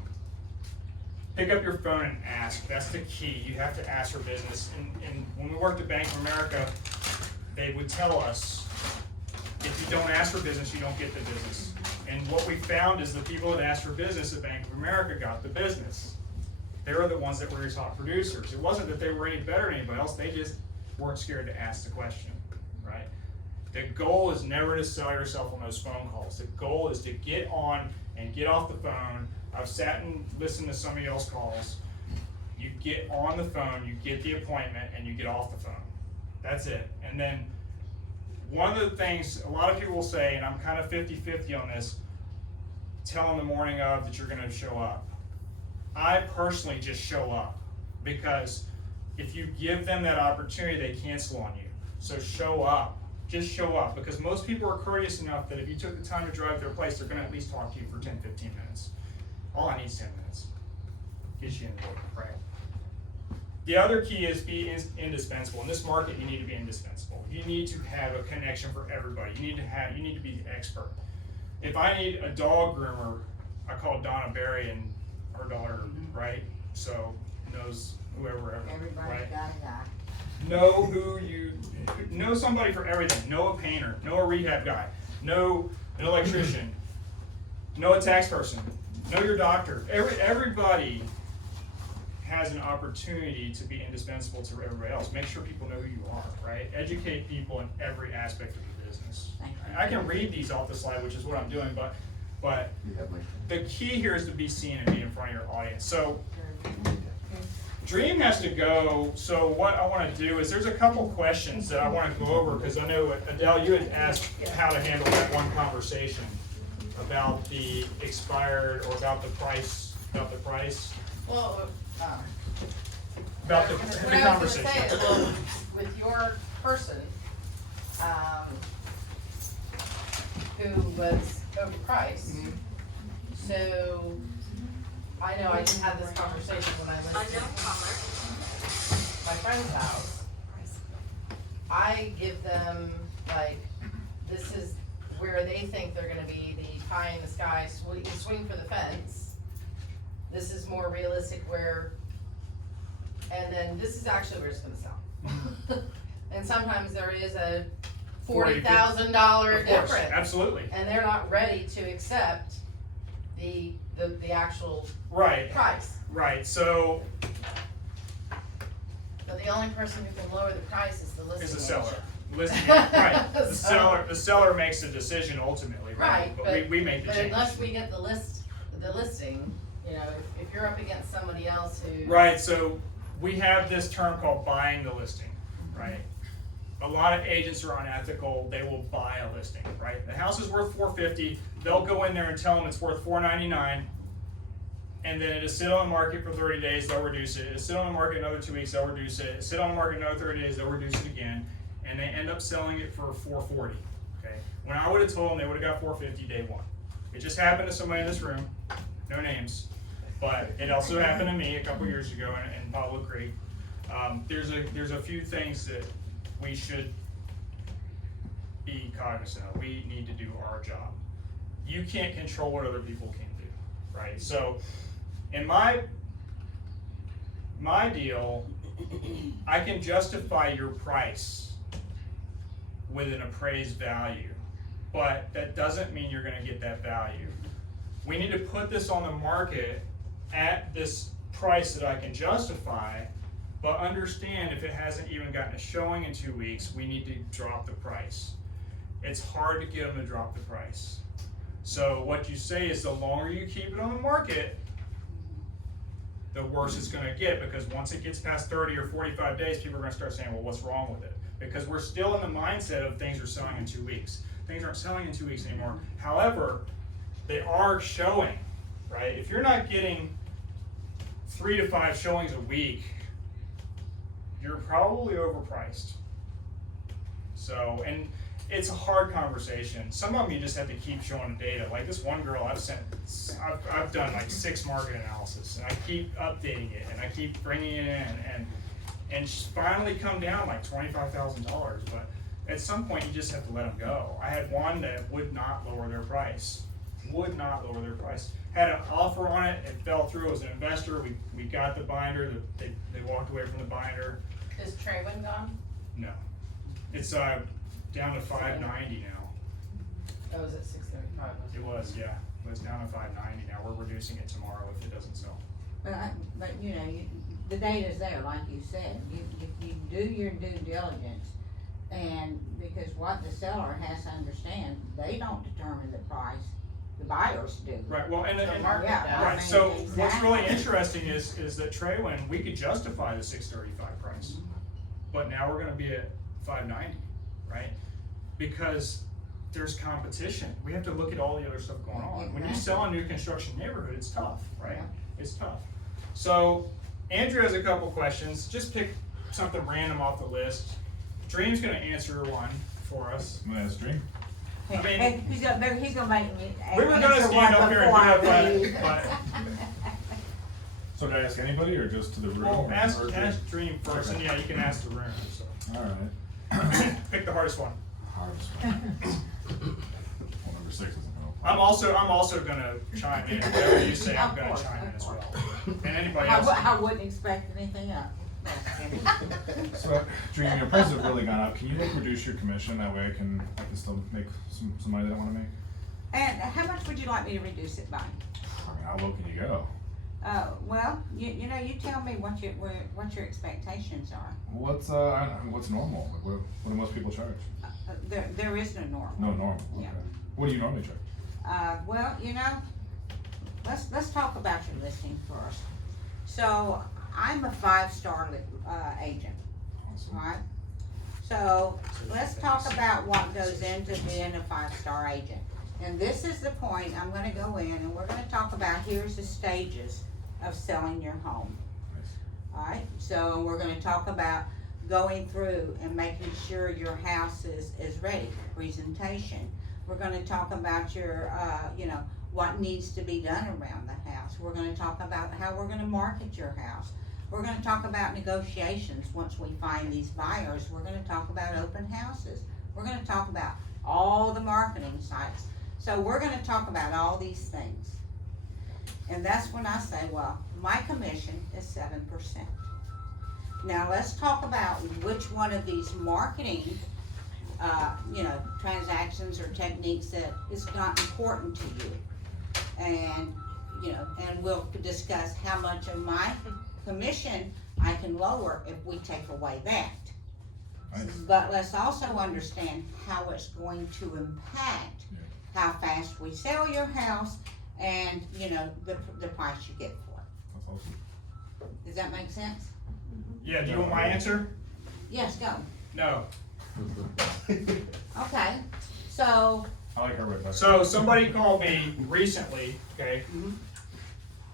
Pick up your phone and ask. That's the key. You have to ask for business. And when we worked at Bank of America, they would tell us, if you don't ask for business, you don't get the business. And what we found is the people that asked for business at Bank of America got the business. They were the ones that were your top producers. It wasn't that they were any better than anybody else. They just weren't scared to ask the question, right? The goal is never to sell yourself on those phone calls. The goal is to get on and get off the phone. I've sat and listened to some of y'all's calls. You get on the phone, you get the appointment, and you get off the phone. That's it. And then one of the things a lot of people will say, and I'm kind of 50-50 on this, tell them the morning of that you're gonna show up. I personally just show up, because if you give them that opportunity, they cancel on you. So show up. Just show up, because most people are courteous enough that if you took the time to drive to their place, they're gonna at least talk to you for 10-15 minutes. All I need is 10 minutes. Get you in the door, right? The other key is be indispensable. In this market, you need to be indispensable. You need to have a connection for everybody. You need to be the expert. If I need a dog groomer, I call Donna Berry and her daughter, right? So knows whoever, Everybody's right? got a guy. Know somebody for everything. Know a painter, know a rehab guy, know an electrician, know a tax person, know your doctor. Everybody has an opportunity to be indispensable to everybody else. Make sure people know who you are, right? Educate people in every aspect of the business. Thank you. I can read these off the slide, which is what I'm doing, but the key here is to be seen and be in front of your audience. So Dream has to go. So what I want to do is there's a couple questions that I want to go over, because I know, Adele, you had asked how to handle that one conversation about the expired, or about the price. Well, About the what I was conversation. gonna say is, well, with your person, who was overpriced, Mhm. so I know I didn't have this conversation when I lived in my friend's house. I give them, like, this is where they think they're gonna be, the pie in the sky, swing for the fence. This is more realistic where, and then this is actually where it's gonna sell. And sometimes there is a $40,000 Of course, difference, absolutely. and they're not ready to accept the actual Right, price. right. So But the only person who can lower the price is the listing is agent. the seller. Listing, right. The So- seller makes the decision ultimately, right? Right, But we make the But change. unless we get the listing, you know, if you're up against somebody else who. Right, so we have this term called buying the listing, right? A lot of agents are unethical. They will buy a listing, right? The house is worth $450. They'll go in there and tell them it's worth $499. And then it'll sit on the market for 30 days, they'll reduce it. It'll sit on the market another 2 weeks, they'll reduce it. It'll sit on the market another 30 days, they'll reduce it again. And they end up selling it for $440, okay? When I would've told them they would've got $450 day one. It just happened to somebody in this room, no names. But it also happened to me a couple years ago in Pablo Creek. There's a few things that we should be cognizant of. We need to do our job. You can't control what other people can do, right? So in my deal, I can justify your price with an appraised value. but that doesn't mean you're gonna get that value. We need to put this on the market at this price that I can justify, but understand if it hasn't even gotten a showing in 2 weeks, we need to drop the price. It's hard to get them to drop the price. So what you say is the longer you keep it on the market, the worse it's gonna get, because once it gets past 30 or 45 days, people are gonna start saying, well, what's wrong with it? Because we're still in the mindset of things are selling in 2 weeks. Things aren't selling in 2 weeks anymore. However, they are showing, right? If you're not getting 3 to 5 showings a week, you're probably overpriced. So, and it's a hard conversation. Some of them you just have to keep showing the data. Like this one girl I've done like 6 market analysis, and I keep updating it, and I keep bringing it in, and she's finally come down like $25,000. But at some point you just have to let them go. I had one that would not lower their price. Would not lower their price. Had an offer on it, it fell through. It was an investor. We got the binder. They walked away from the binder. Is Traywin gone? No, it's down to $590 now. Oh, was it 635? It was, yeah. It was down to $590 now. We're reducing it tomorrow if it doesn't sell. But you know, the data's there, like you said, you do your due diligence, and because what the seller has to understand, they don't determine the price, the buyers do. Right. Well, and The market Yeah, does. I right. mean, So what's really exactly. interesting is that Traywin, we could justify the $635 price, but now we're going to be at $590, right? Because there's competition. We have to look at all the other stuff going on. When you sell a new construction neighborhood, it's tough, right? Yeah. It's tough. So Andrew has a couple questions. Just pick something random off the list. Dream's going to answer one for us. I'm gonna ask Dream. I mean- Hey, he's gonna make me We were gonna answer stand one up here and before I do that, leave. but- So can I ask anybody or just to the room? Well, ask Or- Dream first, and yeah, you can ask the room. So. Alright. Pick the hardest one. Hardest one. Well, number 6 isn't gonna apply. I'm also gonna chime in. Whatever you say, I'm Of gonna course, chime in of as course. well. And anybody I else. I wouldn't expect anything else. So, Dream, your prices have really gone up. Can you like reduce your commission? That way I can still make some money that I wanna make? And how much would you like me to reduce it by? I mean, how low can you go? Well, you know, you tell me what your expectations are. What's normal? Like, what do most people charge? There is no normal. No, normal, okay. Yeah. What do you normally charge? Well, you know, let's talk about your listing first. So, I'm a 5-star agent, Awesome. right? So, let's talk about what goes into being a 5-star agent. And this is the point, I'm gonna go in and we're gonna talk about, here's the stages of selling your home. Nice. Alright, so we're gonna talk about going through and making sure your house is ready, presentation. We're gonna talk about your, you know, what needs to be done around the house. We're gonna talk about how we're gonna market your house. We're gonna talk about negotiations once we find these buyers. We're gonna talk about open houses. We're gonna talk about all the marketing sites. So we're gonna talk about all these things. And that's when I say, well, my commission is 7%. Now let's talk about which one of these marketing, you know, transactions or techniques that is not important to you. And, you know, and we'll discuss how much of my commission I can lower if we take away that. Nice. But let's also understand how it's going to impact how fast we sell your house and, you know, the price you get for it. That's awesome. Does that make sense? Yeah, do you want my answer? Yes, go. No. Okay, so, I like her right back. So somebody called me recently, okay? Mhm.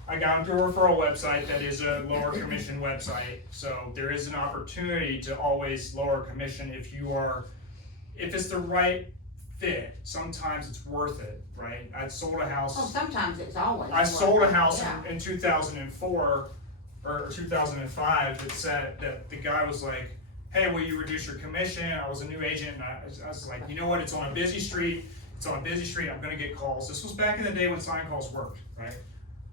I got into a referral website that is a lower commission website, so there is an opportunity to always lower commission if it's the right fit. Sometimes it's worth it, right? I sold a oh, house, sometimes it's always. I sold a house Yeah. in 2004 or 2005 that said that the guy was like, hey, will you reduce your commission? I was a new agent and I was like, you know what, it's on a busy street, I'm gonna get calls. This was back in the day when sign calls worked, right?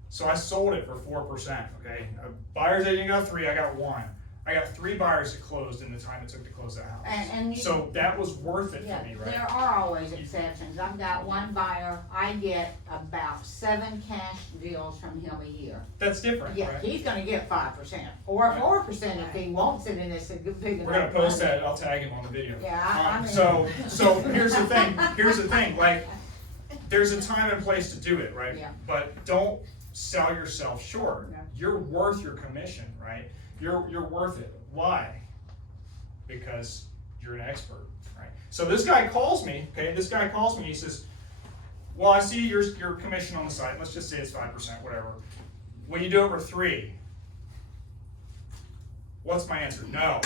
So I sold it for 4%, okay? A buyer's agent got 3, I got 1. I got 3 buyers that closed in the time it took to close that house. And you- So that was worth it Yeah, for me, right? there are always exceptions. I've got one buyer, I get about 7 cash deals from him a year. That's different, Yeah, right? he's gonna get 5%, or Right. 4% if he wants it and it's a good big enough. We're gonna post money. that, I'll tag him on the video. Yeah, I mean. So here's the thing, like, there's a time and place to do it, right? Yeah. But don't sell yourself short. Yeah. You're worth your commission, right? You're worth it. Why? Because you're an expert, right? So this guy calls me, okay, he says, well, I see your commission on the site, let's just say it's 5%, whatever. When you do over 3, what's my answer? No.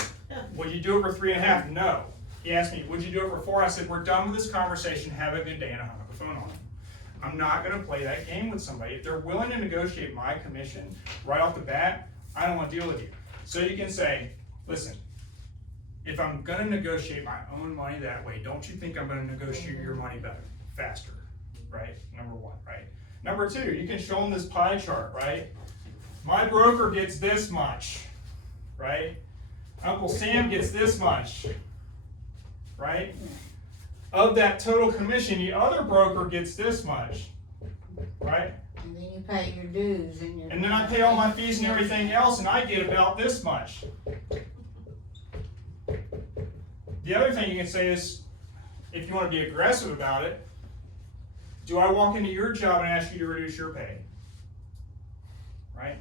Will you do over 3.5? No. He asked me, would you do over 4? I said, we're done with this conversation, have a good day, and I hung up the phone on him. I'm not gonna play that game with somebody. If they're willing to negotiate my commission right off the bat, I don't wanna deal with you. So you can say, listen, if I'm gonna negotiate my own money that way, don't you think I'm gonna negotiate your money better, faster, right? Number 1, right? Number 2, you can show them this pie chart, right? My broker gets this much, right? Uncle Sam gets this much, right? Of that total commission, the other broker gets this much, right? And then you pay your dues and your. And then I pay all my fees and everything else, and I get about this much. The other thing you can say is, if you want to be aggressive about it, do I walk into your job and ask you to reduce your pay? Right?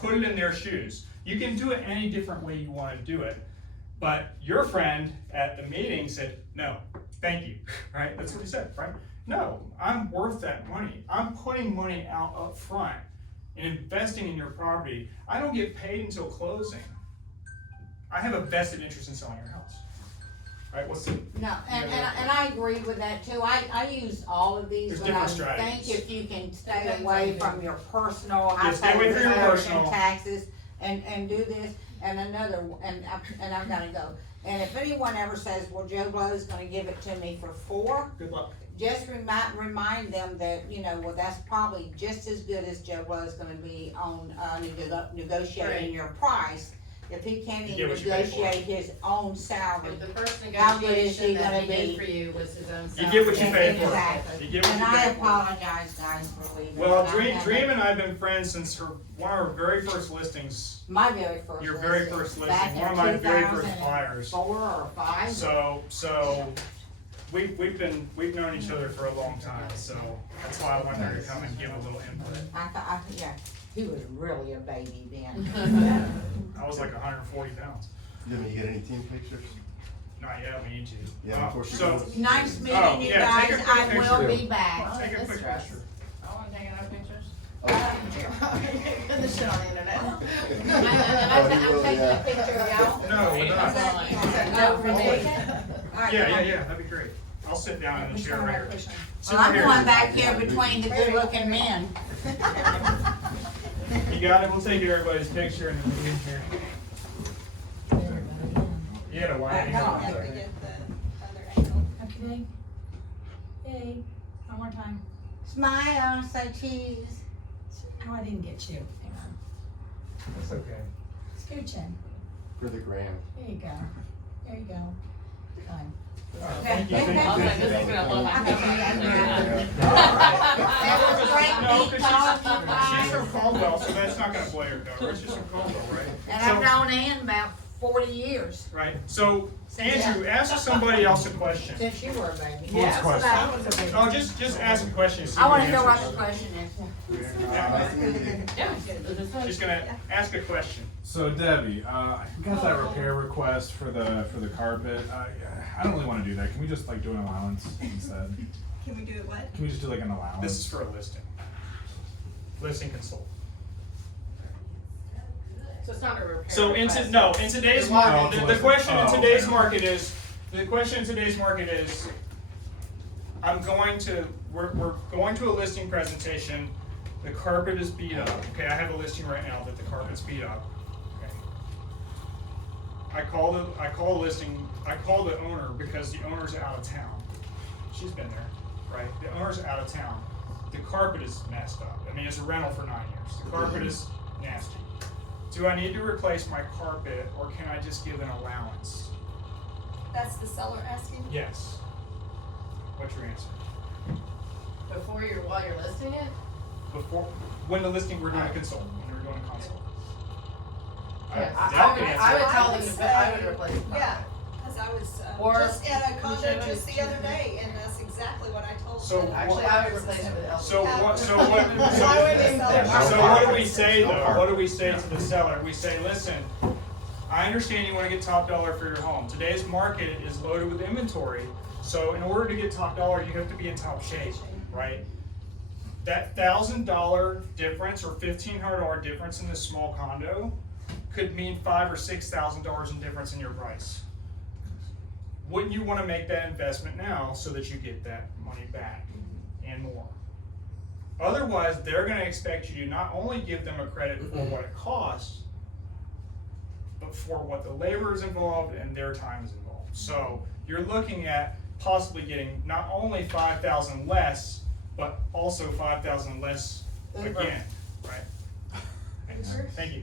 Put it in their shoes. You can do it any different way you want to do it, but your friend at the meeting said, no, thank you, right? That's what he said, right? No, I'm worth that money. I'm putting money out up front and investing in your property. I don't get paid until closing. I have a vested interest in selling your house. Right, what's the, No, and I agree with that too. I use all of these, There's but I different think strategies. if you can stay Depends away on from your personal, I Yeah, stay pay away from your reserves personal. and taxes and do this, and another, and I've gotta go. And if anyone ever says, well, Joe Blow's gonna give it to me for 4, good luck. just remind them that, you know, well, that's probably just as good as Joe Blow's gonna be on, negotiating Right. your price. If he can't You even get what you pay for. negotiate his own salary. If the first How good is he negotiation that gonna he did be? for you was his own You salary. get what you pay for. Exactly. You get what And you I pay for. apologize, guys, for leaving. Well, I Dream haven't- and I have been friends since one of our very first listings, My very first. your very first back listing, in one of my very first 2004 buyers. or 5. So we've known each other for a long time, so that's why I wanted her to come and give a little input. Yeah, he was really a baby then. I was like 140 pounds. Did you get any team pictures? Not yet, we need to. Yeah, of course you So, do. Nice Oh, meeting you yeah, take guys, a quick I will picture. be back. take a This quick dress. picture. I wanna take enough pictures. Oh. Get this shit on the internet. Oh, you will, yeah. picture of y'all. No, we're not. No, for me. Alright, Yeah, that'd be great. I'll sit down in the chair right here. Sit Well, I'm right here. going back here between the good-looking men. You got it, we'll take everybody's picture and then we'll leave here. You had a wide Now angle. we have to get the other angle. Okay. Yay. One more time. Smile, say cheese. Oh, I didn't get you. Hang on. That's okay. Scooch in. For the gram. There you go. There you go. Done. Thank you, I was thank like, you. this is gonna blow my cover. That was great No, meeting 'cause all you she's from guys. Caldwell, so that's not gonna blow your cover, it's just from Caldwell, right? And I've So- known Ann about 40 years, Right, so Andrew, ask somebody else a question. since you were a baby. What's the question? That was a big. Oh, just ask a question. and see I wanna who hear what the answers. question is. Nice to meet you. Yeah. She's gonna ask a question. So Debbie, we got that repair request for the carpet. I don't really want to do that. Can we just like do an allowance instead? Can we do it what? Can we just do like an allowance? This is for a listing. Listing consult. So it's not a repair. So in request. today's Why? market, the question in Oh, today's okay. market is, we're going to a listing presentation, the carpet is beat up, okay, I have a listing right now that the carpet's beat up, okay. I call the owner because the owner's out of town, she's been there, right, the owner's out of town, the carpet is messed up, I mean, it's a rental for 9 years, the carpet is nasty. do I need to replace my carpet or can I just give an allowance? That's the seller asking? Yes. What's your answer? While you're listing it? Before, when the listing, we're doing a consult, when we're doing a consult. Yeah, That could I would answer. tell I them would to put, I would say- replace the Yeah, carpet. cause I was, Or just at a condo whichever just is the other cheaper. day, and that's exactly what I told So them. Actually, I would replace it with LED. So what, so I what, wouldn't so say- what do we say though? What do we say to the seller? We say, listen, I understand you wanna get top dollar for your home. Today's market is loaded with inventory, so in order to get top dollar, you have to be in top shape, right? That $1,000 difference or $1,500 difference in this small condo could mean $5,000 or $6,000 in difference in your price. Wouldn't you wanna make that investment now so that you get that money back and more? Otherwise, they're gonna expect you to not only give them a credit for what it costs, but for what the labor is involved and their time is involved. So you're looking at possibly getting not only 5,000 less, but also 5,000 less Uber. again, right? Thanks. Thank you.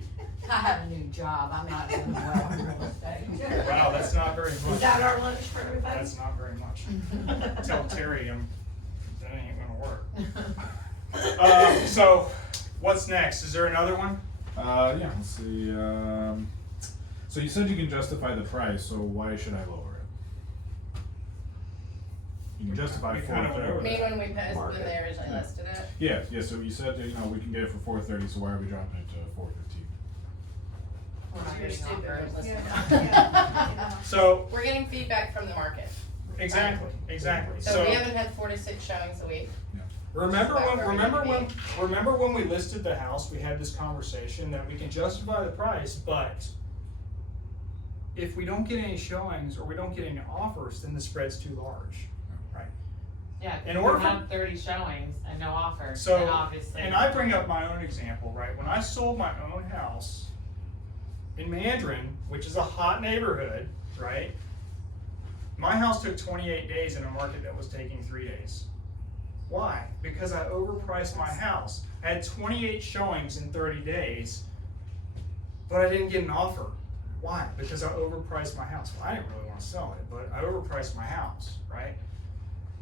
I have a new job, I'm not doing well in real estate. Wow, that's not very much. Is that our lunch for everybody? That's not very much. Tell Terry that ain't gonna work. So what's next? Is there another one? Yeah, let's see, so you said you can justify the price, so why should I lower it? You can justify We kinda went over I mean, that. when they originally listed it? Yeah, so you said, you know, we can get it for 430, so why are we dropping it to 415? We're not You're getting stupid offers. for listening. Yeah. So, We're getting feedback from the market. exactly. So we haven't had 46 showings a week. Remember Back when, where we remember need when, to remember when we listed the house, we had this conversation that we can justify the price, but if we don't get any showings or we don't get any offers, then the spread's too large, right? Yeah, In if order we for- have 30 showings and no offer, So, then obviously. and I bring up my own example, right? When I sold my own house in Mandarin, which is a hot neighborhood, right? My house took 28 days in a market that was taking 3 days. Why? Because I overpriced my house. I had 28 showings in 30 days, but I didn't get an offer. Why? Because I overpriced my house. Well, I didn't really want to sell it, but I overpriced my house, right?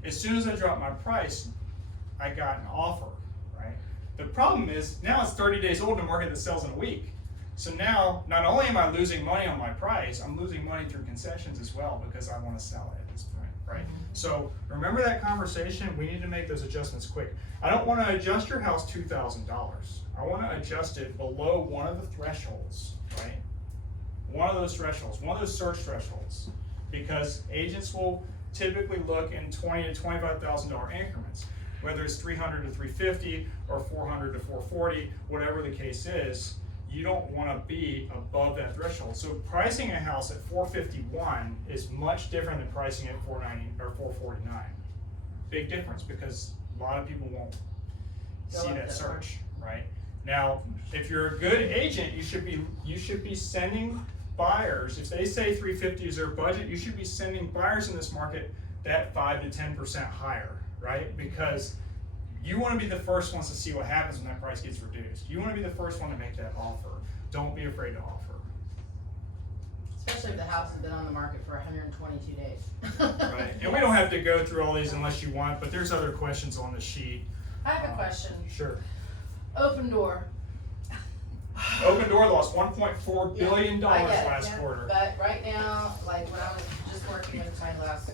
As soon as I dropped my price, I got an offer, right? The problem is, now it's 30 days old in a market that sells in a week. So now, not only am I losing money on my price, I'm losing money through concessions as well because I want to sell it at this point, right? So remember that conversation, we need to make those adjustments quick. I don't want to adjust your house $2,000. I want to adjust it below one of the thresholds, right? One of those thresholds, one of those search thresholds, because agents will typically look in $20,000 to $25,000 increments, whether it's 300 to 350 or 400 to 440, whatever the case is. You don't want to be above that threshold. So pricing a house at 451 is much different than pricing it at 490 or 449. Big difference because a lot of people won't Go see up that that far. search, right? Now, if you're a good agent, you should be sending buyers. If they say 350 is their budget, you should be sending buyers in this market that 5 to 10% higher, right? Because you want to be the first ones to see what happens when that price gets reduced. You want to be the first one to make that offer. Don't be afraid to offer. Especially if the house has been on the market for 122 days. Right? And we don't have to go through all these unless you want, but there's other questions on the sheet. I have a question. Sure. Open door. Open Door lost $1.4 billion I get it, last quarter. But right now, like when I was just working with this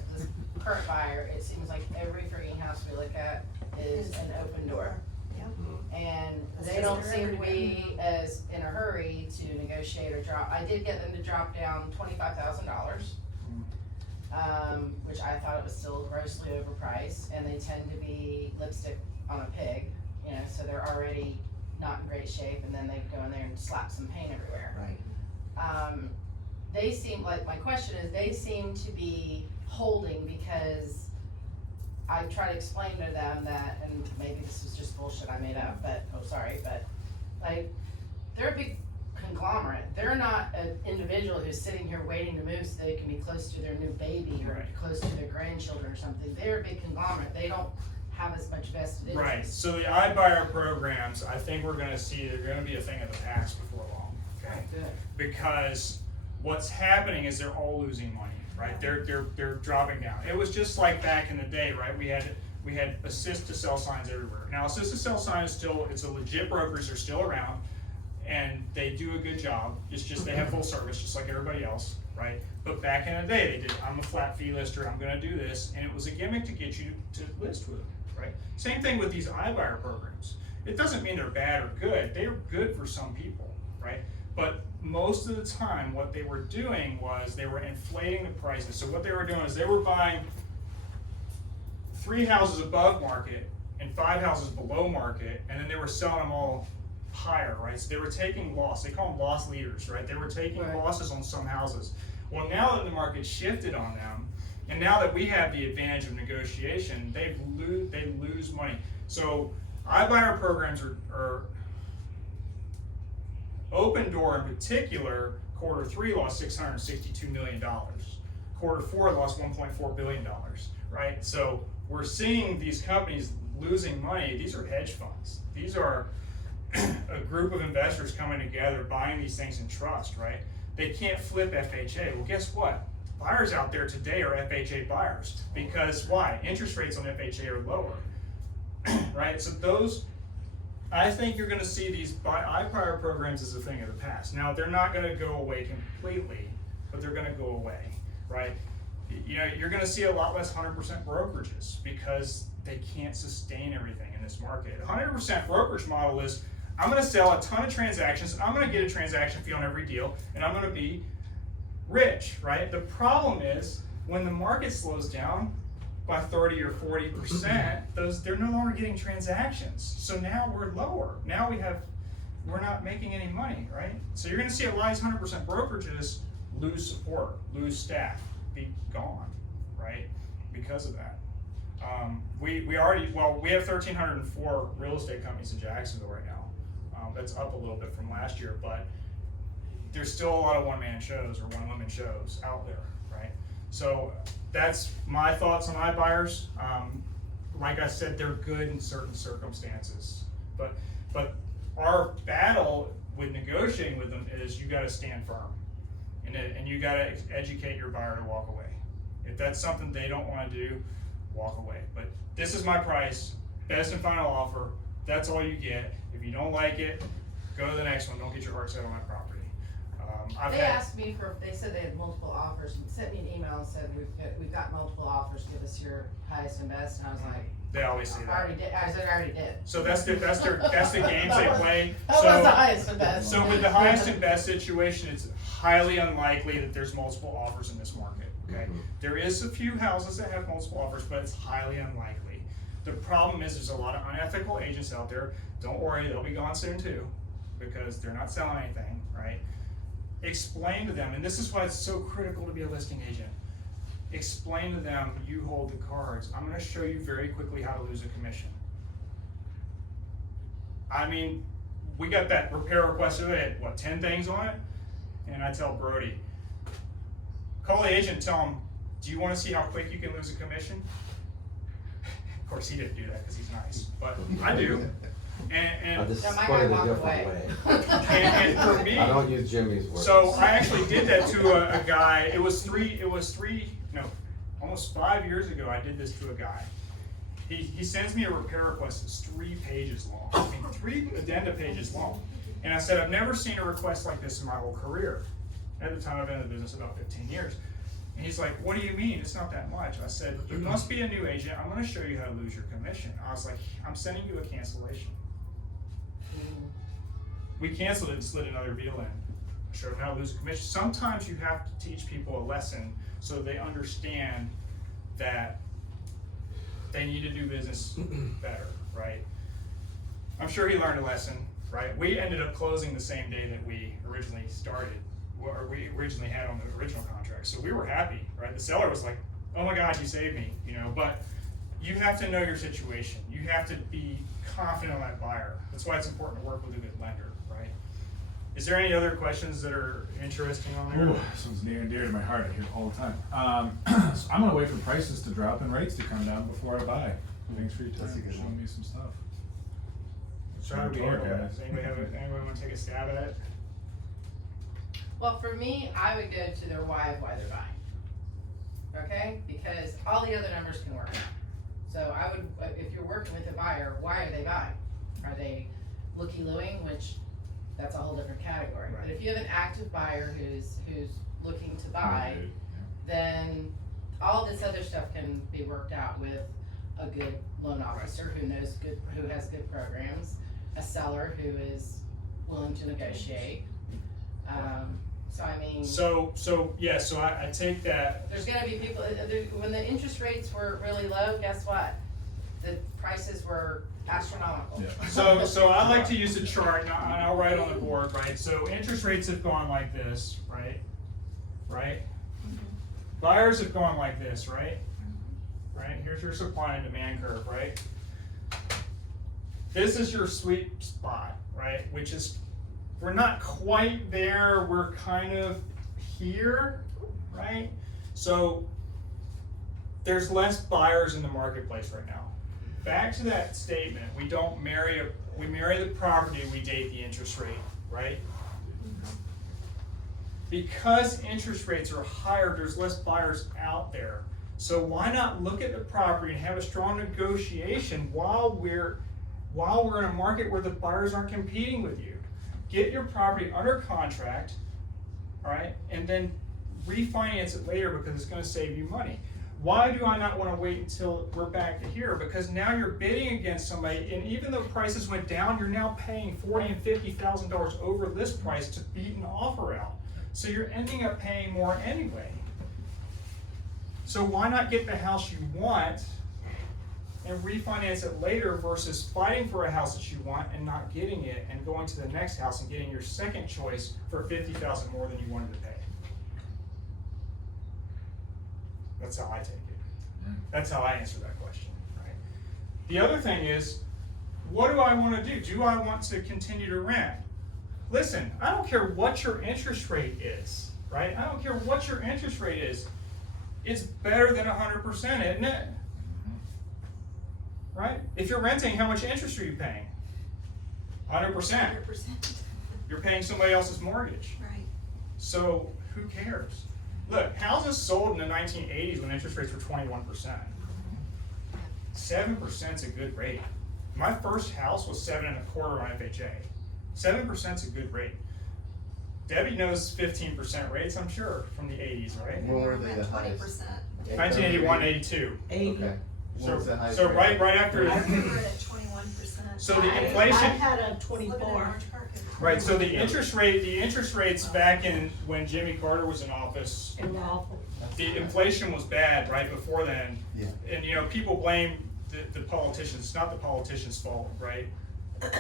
current buyer, it seems like every freaking house we look at is an open door. Yep. And That's they just don't their seem to everyday. be as in a hurry to negotiate or drop. I did get them to drop down $25,000. Which I thought it was still grossly overpriced, and they tend to be lipstick on a pig, you know, so they're already not in great shape, and then they go in there and slap some paint everywhere. Right. They seem like, my question is, they seem to be holding because I try to explain to them that, and maybe this is just bullshit I made up, but, oh, sorry, but, like, they're a big conglomerate. They're not an individual who's sitting here waiting to move so they can be close to their new baby or Right. close to their grandchildren or something. They're a big conglomerate. They don't have as much vested interest. Right, so the iBuyer programs, I think we're gonna see, they're gonna be a thing of the past before long, okay? because what's happening is they're all losing money, right? They're dropping down. It was just like back in the day, right? We had assist to sell signs everywhere. Now assist to sell sign is still, it's a legit brokerage, they're still around, and they do a good job. It's just they have full service just like everybody else, right? But back in the day, they did, I'm a flat fee lister, I'm gonna do this, and it was a gimmick to get you to list with them, right? Same thing with these iBuyer programs. It doesn't mean they're bad or good, they're good for some people, right? But most of the time, what they were doing was they were inflating the prices. So what they were doing is they were buying 3 houses above market and 5 houses below market, and then they were selling them all higher, right? So they were taking loss. They call them loss leaders, right? They were taking Right. losses on some houses. Well, now that the market shifted on them, and now that we have the advantage of negotiation, they lose money. So iBuyer programs are Open Door in particular, Q3 lost $662 million. Q4 lost $1.4 billion, right? So we're seeing these companies losing money. These are hedge funds. These are a group of investors coming together, buying these things in trust, right? They can't flip FHA. Well, guess what? Buyers out there today are FHA buyers. Because why? Interest rates on FHA are lower, right? So those, I think you're gonna see these iBuyer programs as a thing of the past. Now, they're not gonna go away completely, but they're gonna go away, right? You know, you're gonna see a lot less 100% brokerages because they can't sustain everything in this market. 100% brokerage model is, I'm gonna sell a ton of transactions, I'm gonna get a transaction fee on every deal, and I'm gonna be rich, right? The problem is, when the market slows down by 30 or 40%, they're no longer getting transactions. So now we're lower. Now we're not making any money, right? So you're gonna see a lot of these 100% brokerages lose support, lose staff, be gone, right? Because of that. We have 1,304 real estate companies in Jacksonville right now. That's up a little bit from last year, but there's still a lot of one-man shows or one-woman shows out there, right? So that's my thoughts on iBuyers. Like I said, they're good in certain circumstances, but our battle with negotiating with them is you gotta stand firm, and you gotta educate your buyer to walk away. If that's something they don't wanna do, walk away. But this is my price, best and final offer, that's all you get. If you don't like it, go to the next one, don't get your heart set on my property. They asked me they said they had multiple offers, and sent me an email and said, we've got multiple offers, give us your highest and best, and I was like, They always say I that. already did, I said, I already did. So that's the games they play. That was the highest and best. So with the highest and best situation, it's highly unlikely that there's multiple offers in this market, okay? There is a few houses that have multiple offers, but it's highly unlikely. The problem is there's a lot of unethical agents out there. Don't worry, they'll be gone soon too, because they're not selling anything, right? Explain to them, and this is why it's so critical to be a listing agent. Explain to them, you hold the cards. I'm gonna show you very quickly how to lose a commission. I mean, we got that repair request today, what, 10 things on it? And I tell Brody, call the agent, tell him, do you wanna see how quick you can lose a commission? Of course, he didn't do that because he's nice, but I do. I And just Yeah, my put guy it a walked different away. way. and for me, I don't use Jimmy's words. so I actually did that to a guy, almost 5 years ago, I did this to a guy. He sends me a repair request that's 3 pages long, I mean, 3 addenda pages long. And I said, I've never seen a request like this in my whole career. At the time, I've been in the business about 15 years. And he's like, what do you mean? It's not that much. I said, you must be a new agent. I'm gonna show you how to lose your commission. I was like, I'm sending you a cancellation. We canceled it and slid another deal in. I showed them how to lose a commission. Sometimes you have to teach people a lesson so they understand that they need to do business better, right? I'm sure he learned a lesson, right? We ended up closing the same day that we originally started, or we originally had on the original contract. So we were happy, right? The seller was like, oh my God, you saved me, you know, but you have to know your situation. You have to be confident on that buyer. That's why it's important to work with a good lender, right? Is there any other questions that are interesting on there? Ooh, this one's near and dear to my heart. I hear it all the time. So I'm gonna wait for prices to drop and rates to come down before I buy. Thanks for your That's a time, good showing one. me some stuff. Try to be Sure, able. guys. Does anybody want to take a stab at it? Well, for me, I would go to their why of why they're buying. Okay? Because all the other numbers can work out. So I would, if you're working with a buyer, why are they buying? Are they looky-looing, which that's a whole different category. But if you have an active buyer who's looking to buy, then all this other stuff can be worked out with a good loan officer who has good programs, a seller who is willing to negotiate. So I mean. So I take that. There's gonna be people, when the interest rates were really low, guess what? The prices were astronomical. Yeah. So I like to use a chart, and I'll write on the board, right? So interest rates have gone like this, right? Right? Buyers have gone like this, right? Right? Here's your supply and demand curve, right? This is your sweet spot, right? Which is, we're not quite there, we're kind of here, right? So there's less buyers in the marketplace right now. Back to that statement, we marry the property, we date the interest rate, right? Because interest rates are higher, there's less buyers out there. So why not look at the property and have a strong negotiation while we're in a market where the buyers aren't competing with you? Get your property under contract, right, and then refinance it later because it's gonna save you money. Why do I not wanna wait until we're back to here? Because now you're bidding against somebody, and even though prices went down, you're now paying $40,000 and $50,000 over list price to beat an offer out. So you're ending up paying more anyway. So why not get the house you want and refinance it later versus fighting for a house that you want and not getting it and going to the next house and getting your second choice for $50,000 more than you wanted to pay? That's how I take it. That's how I answer that question, right? The other thing is, what do I want to do? Do I want to continue to rent? Listen, I don't care what your interest rate is, right? I don't care what your interest rate is. It's better than 100%, isn't it? Right? If you're renting, how much interest are you paying? 100%. 100%. You're paying somebody else's mortgage. Right. So who cares? Look, houses sold in the 1980s when interest rates were 21%. 7% is a good rate. My first house was 7.25% on FHA. 7% is a good rate. Debbie knows 15% rates, I'm sure, from the 80s, right? When were they the 20%. highest? 1981, 82. Okay. What was the highest So rate? right after. I remember it at 21%. So the I inflation. had a Look at 24. Orange Park. Right, so the interest rates back in when Jimmy Carter was in office, It was awful. the inflation was bad right before then. Yeah. And you know, people blame the politicians, it's not the politicians' fault, right? But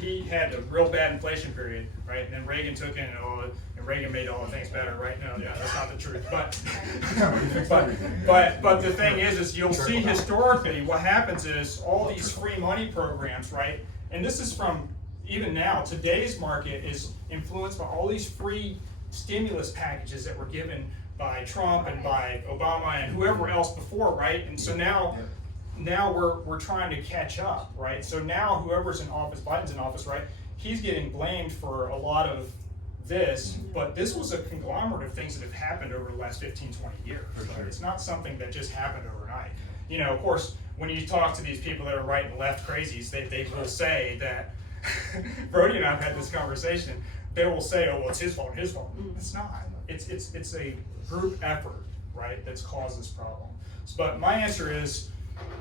he had a real bad inflation period, right? And then Reagan took it and Reagan made all the things better, right? No, yeah, that's not the truth, but the thing is you'll see historically what happens is all these free money programs, right? And this is from even now, today's market is influenced by all these free stimulus packages that were given by Trump and by Obama and whoever else before, right? And so now we're trying to catch up, right? So now whoever's in office, Biden's in office, right? He's getting blamed for a lot of this, but this was a conglomerate of things that have happened over the last 15, 20 years. Right? It's not something that just happened overnight. You know, of course, when you talk to these people that are right and left crazies, they will say that, Brody and I have had this conversation, they will say, oh, well, it's his fault. It's not. It's a group effort, right, that's caused this problem. But my answer is,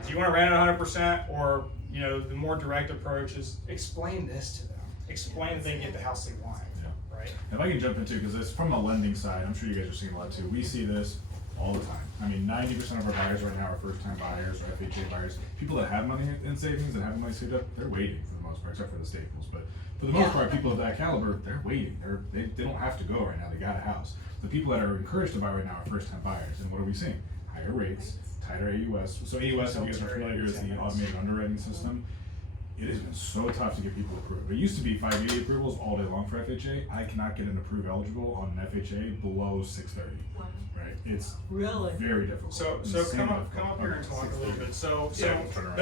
do you want to rent it 100%, or you know, the more direct approach is explain this to them. Explain that they can get the house they want, right? If I can jump in too, because it's from the lending side, I'm sure you guys are seeing a lot too. We see this all the time. I mean, 90% of our buyers right now are first-time buyers or FHA buyers. People that have money in savings and have money saved up, they're waiting for the most part, except for the staples. But for the most part, people of that caliber, they're waiting. They don't have to go right now. They got a house. The people that are encouraged to buy right now are first-time buyers. And what are we seeing? Higher rates, tighter AUS. So AUS, if you guys are familiar, is the automated underwriting system. It has been so tough to get people approved. It used to be 580 approvals all day long for FHA. I cannot get an approved eligible on an FHA below 630. Wow. Right? It's Really? very difficult. So Insane come up difficult. here and talk a little bit. So Yeah, we'll turn around.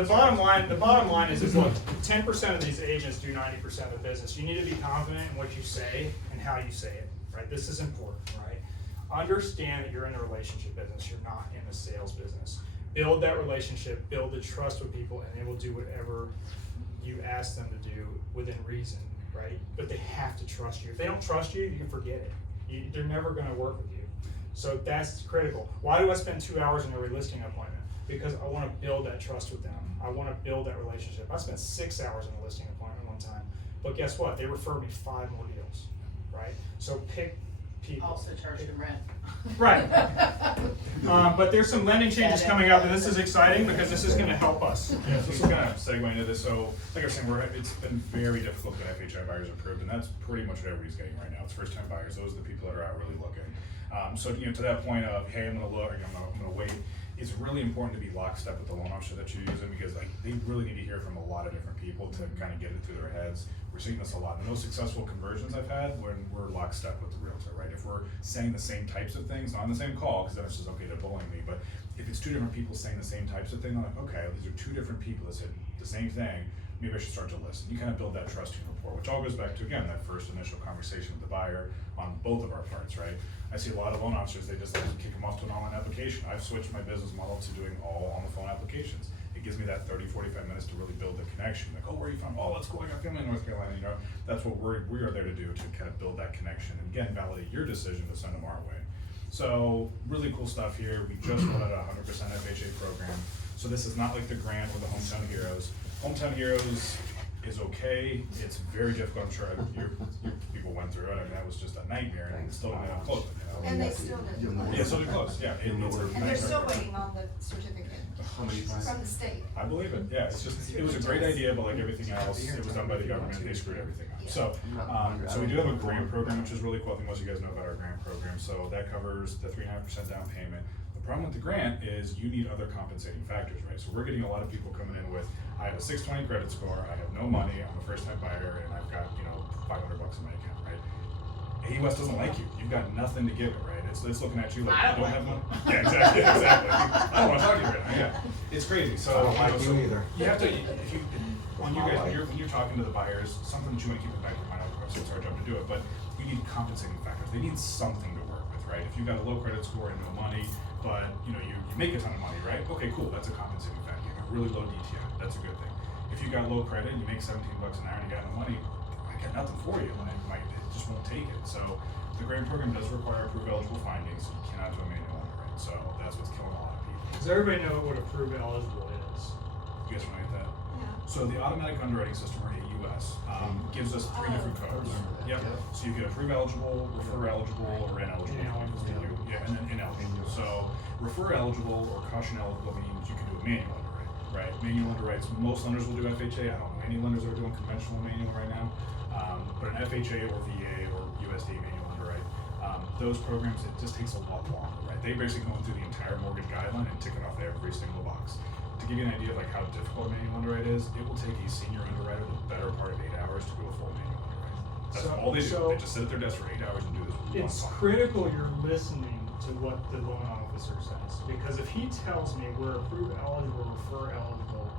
the bottom line is look, 10% of these agents do 90% of the business. You need to be confident in what you say and how you say it, right? This is important, right? Understand that you're in a relationship business, you're not in a sales business. Build that relationship, build the trust with people, and they will do whatever you ask them to do within reason, right? But they have to trust you. If they don't trust you, you can forget it. They're never gonna work with you. So that's critical. Why do I spend 2 hours in every listing appointment? Because I wanna build that trust with them. I wanna build that relationship. I spent 6 hours in a listing appointment one time, but guess what? They referred me 5 more deals, right? So pick people. Also charge them rent. Right. But there's some lending changes Yeah, coming up, and this is exciting because this is gonna help us. Yeah, so this is kind of segue into this. So, like I was saying, it's been very difficult to get FHA buyers approved, and that's pretty much what everybody's getting right now. It's first-time buyers. Those are the people that are out really looking. So, to that point of, hey, I'm gonna look, I'm gonna wait. It's really important to be lockstep with the loan officer that you're using, because they really need to hear from a lot of different people to kind of get it through their heads. We're seeing this a lot. The most successful conversions I've had when we're lockstep with the realtor, right? If we're saying the same types of things, not on the same call, because then it's just okay, they're bullying me, but if it's 2 different people saying the same types of things, I'm like, okay, these are 2 different people that said the same thing, maybe I should start to listen. You kind of build that trusting rapport, which all goes back to, again, that first initial conversation with the buyer on both of our parts, right? I see a lot of loan officers, they just like to kick them off to an online application. I've switched my business model to doing all on the phone applications. It gives me that 30, 45 minutes to really build the connection. Like, oh, where are you from? Oh, let's go, I got family in North Carolina, that's what we are there to do, to kind of build that connection and again, validate your decision to send them our way. So, really cool stuff here. We just rolled out a 100% FHA program. So this is not like the grant or the Hometown Heroes. Hometown Heroes is okay. It's very difficult. I'm sure your people went through it. I mean, that was just a nightmare, and still didn't have close. And they still didn't close. Yeah, so they're close. Yeah, it's a And they're nightmare. still waiting on the certificate from the state. I believe it. Yeah, it was a great idea, but like everything else, it was done by the government. They screwed everything up. So, so we do have a grant program, which is really cool. I think most of you guys know about our grant program. So that covers the 3.5% down payment. The problem with the grant is you need other compensating factors, right? So we're getting a lot of people coming in with, I have a 620 credit score, I have no money, I'm a first-time buyer, and I've got, $500 in my account, right? AUS doesn't like you. You've got nothing to give it, right? It's looking at you like I you don't don't have like money. Yeah, exactly. I don't want to talk to you right now. Yeah, it's crazy. So I don't like so you either. You have to, when you're talking to the buyers, something that you want to keep in the back of your mind. Obviously, it's our job to do it, but you need compensating factors. They need something to work with, right? If you've got a low credit score and no money, but you make a ton of money, right? Okay, cool. That's a compensating factor. You have a really low DTI. That's a good thing. If you got low credit, and you make $17 an hour, and you got no money, I got nothing for you. It just won't take it. So the grant program does require approved eligible findings. So you cannot do a manual underwrite. So that's what's killing a lot of people. Does everybody know what approved eligible is? You guys want to get that? Yeah. So the automatic underwriting system, or AUS, gives us 3 different codes. Yep. So you get approve eligible, refer eligible, or ineligible. Ineligible. Yeah, and then ineligible. So refer eligible or caution eligible means you can do a manual underwrite, right? Manual underwrites, most lenders will do FHA. I don't know any lenders that are doing conventional manual right now. But an FHA or VA or USD manual underwrite, those programs, it just takes a lot longer, right? They basically go through the entire mortgage guideline and tick it off every single box. To give you an idea of like how difficult a manual underwrite is, it will take a senior underwriter the better part of 8 hours to do a full manual underwrite. That's all they do. They just sit at their desk for 8 hours and do this one It's time. critical you're listening to what the loan officer says, because if he tells me we're approved eligible, refer eligible,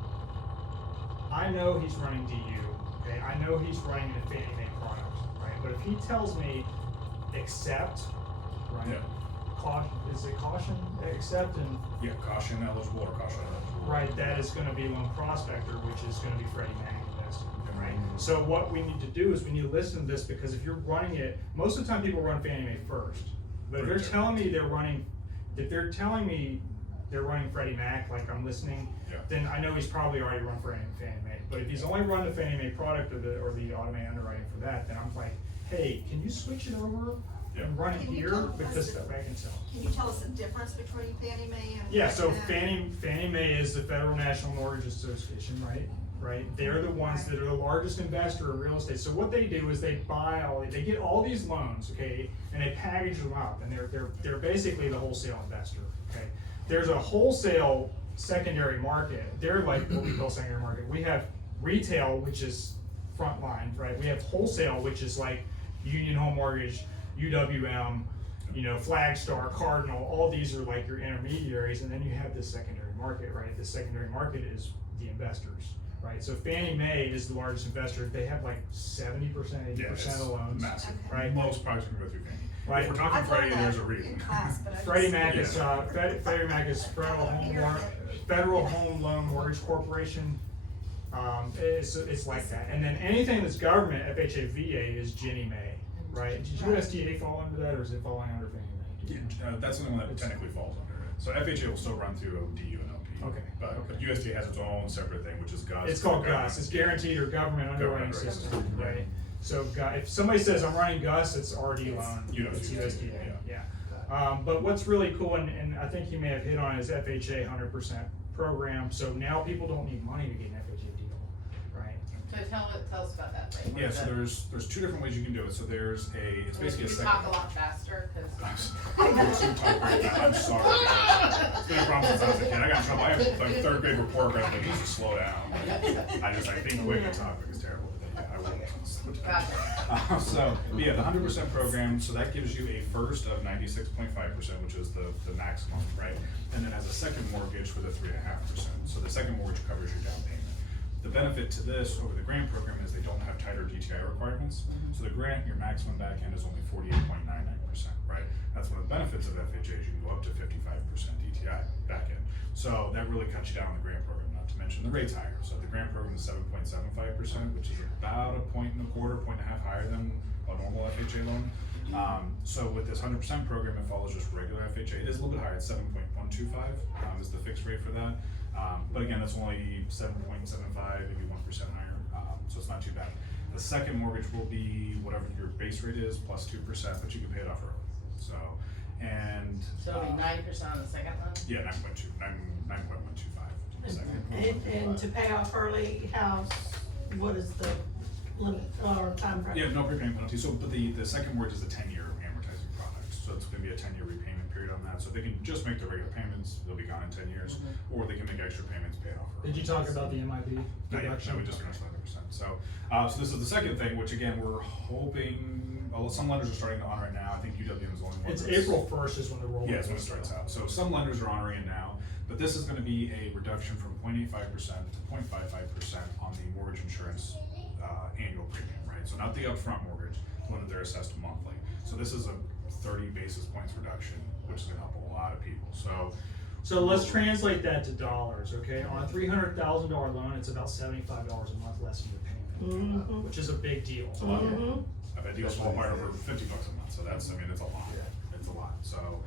I know he's running DU, okay? I know he's running a Fannie Mae product, right? But if he tells me accept, right? Yeah. Caution, is it caution, accept, and Yeah, caution eligible or caution eligible. right, that is gonna be Loan Prospector, which is gonna be Freddie Mac invested, right? So what we need to do is we need to listen to this, because if you're running it, most of the time people run Fannie Mae first. But if they're Pretty telling me telling me they're running Freddie Mac, like I'm listening, Yeah. then I know he's probably already run Fannie Mae. But if he's only run the Fannie Mae product or the automated underwriting for that, then I'm like, hey, can you switch it over Yeah. and run it Can you here, tell us because the- I can tell. Can you tell us the difference between Fannie Mae and? Yeah, so Freddie Mac? Fannie Mae is the Federal National Mortgage Association, right? They're the ones that are the largest investor in real estate. So what they do is they get all these loans, okay, and they package them up, and they're basically the wholesale investor, okay? There's a wholesale secondary market. They're like what we call secondary market. We have retail, which is front line, right? We have wholesale, which is like Union Home Mortgage, UWM, Flagstar, Cardinal, all these are like your intermediaries, and then you have this secondary market, right? The secondary market is the investors, right? So Fannie Mae is the largest investor, they have like 70%, 80% of the loans. Massive. Right. Most projects are gonna go through Fannie. Right. If we're talking I've Freddie, learned there's a that reason. in class, but I just. Freddie Mac is, Yeah. Freddie Mac is Federal Home Loan Mortgage Corporation. It's like that. And then anything that's government, FHA, VA is Ginnie Mae, right? Does USDA fall under that, or is it falling under Fannie Mae? Yeah, that's the only one that technically falls under it. So FHA will still run through DU and LP. Okay, But okay. USDA has its own separate thing, which is GUS. It's called GUS, it's Guaranteed or Government Underwriting Government System, Underwriting System, right? So if somebody says, I'm running GUS, it's RD loan, it's USDA, USDA, yeah. But what's really cool, and I think you may have hit on, it, is FHA 100% program, so now people don't need money to get an FHA deal, right? So tell us about that, like, what Yeah, is so that? there's two different ways you can do it. So it's basically a You second. talk a lot faster, cause. I'm sorry. It's been a problem since I was a kid. I got in trouble. I have like third grade report card. Like, needs to slow down. I think quick and talk quick is terrible. But yeah, I will slow down. Gotcha. But yeah, the 100% program. So that gives you a first of 96.5%, which is the maximum, right? And then as a second mortgage for the 3.5%. So the second mortgage covers your down payment. The benefit to this over the grant program is they don't have tighter DTI requirements. So the grant, your maximum back end is only 48.99%, right? That's one of the benefits of FHA, is you can go up to 55% DTI back end. So that really cuts you down on the grant program, not to mention the rate's higher. So the grant program is 7.75%, which is about a point and a quarter, point and a half higher than a normal FHA loan. So with this 100% program, it follows just regular FHA. It is a little bit higher, it's 7.125 is the fixed rate for that. But again, that's only 7.75, maybe 1% higher, so it's not too bad. The second mortgage will be whatever your base rate is plus 2%, but you can pay it off early. So, and. So it'll be 9% on the second one? Yeah, 9.125. the second. And to pay off early, what is the limit or time frame? Yeah, no prepayment penalty. So, but the second mortgage is a 10-year amortizing product. So it's gonna be a 10-year repayment period on that. So they can just make the regular payments, they'll be gone in 10 years, or they can make extra payments, pay it off early. Did you talk about the MIB Not yet. deduction? No, we just finished 100%. So this is the second thing, which again, we're hoping, although some lenders are starting to honor it now. I think UWM is the only one. It's that's- April 1st is when the roll. Yeah, it's when it starts out. So some lenders are honoring it now, but this is gonna be a reduction from 0.85% to 0.55% on the mortgage insurance, annual premium, right? So not the upfront mortgage, the one that they're assessed monthly. So this is a 30 basis points reduction, which is gonna help a lot of people. So let's translate that to dollars, okay? On a $300,000 loan, it's about $75 a month less in your payment, Mhm. which is a big deal. It's a lot. Mhm. I've had deals fall apart over $50 a month, so that's, it's a lot. It's a lot. So,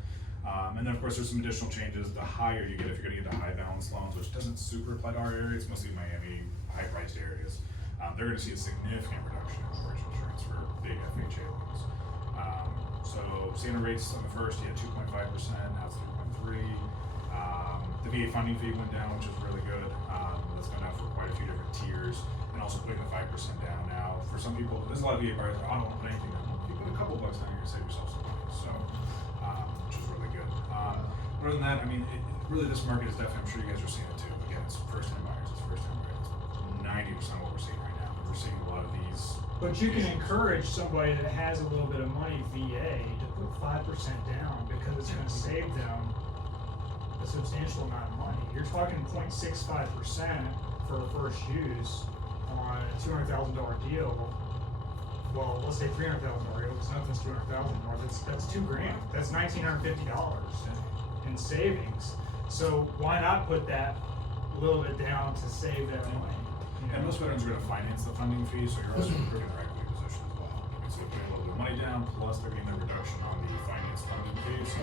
and then of course, there's some additional changes. The higher you get, if you're gonna get to high balance loans, which doesn't super apply to our area, it's mostly Miami, high priced areas. They're gonna see a significant reduction in mortgage insurance for big FHA loans. So standard rates on the first, you had 2.5%, now it's 3.3. The VA funding fee went down, which is really good. That's gone down for quite a few different tiers, and also putting the 5% down now. For some people, there's a lot of VA buyers that I don't want to put anything down. If you put a couple bucks down, you're gonna save yourself some money. So, which is really good. Other than that, really this market is definitely, I'm sure you guys are seeing it too. Again, it's first time buyers, it's first time buyers. 90% of what we're seeing right now. We're seeing a lot of these. But you can encourage somebody that has a little bit of money, VA, to put 5% down because it's gonna save them a substantial amount of money. You're talking 0.65% for first use on a $200,000 deal. Well, let's say $300,000 deal, because nothing's $200,000 more. That's $2,000. That's $1,950 in savings. So why not put that little bit down to save that money? You know? And most veterans are gonna finance the funding fee, so you're also improving their equity position as well. So you're putting a little bit of money down, plus they're getting a reduction on the finance funding fee, so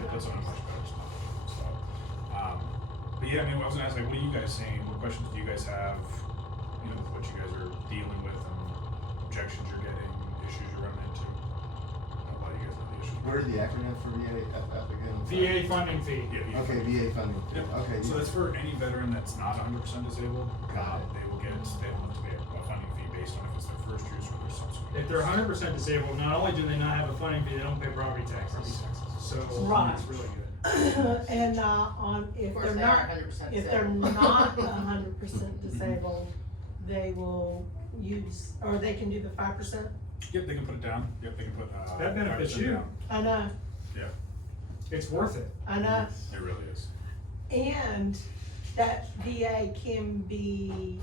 it puts them in a much better spot. So, but yeah, I was gonna ask, like, what are you guys saying? What questions do you guys have? With what you guys are dealing with, and objections you're getting, issues you're running into? A lot of you guys have the issues. What are the acronyms for VA again? VA funding fee. Yeah, Okay, VA funding. Yep. Okay. So that's for any veteran that's not 100% disabled. Got it. They will have to pay a funding fee based on if it's their first use or their subsequent. If they're 100% disabled, not only do they not have a funding fee, they don't pay property taxes. So Right. it's really good. And, if Of course, they're they are not, 100% if they're disabled. not 100% disabled, they will use, or they can do the 5%? Yep, they can put it down. Yep, they can put. That benefits 5% you. down. I know, Yeah, It's worth it. I know. it really is. And that VA can be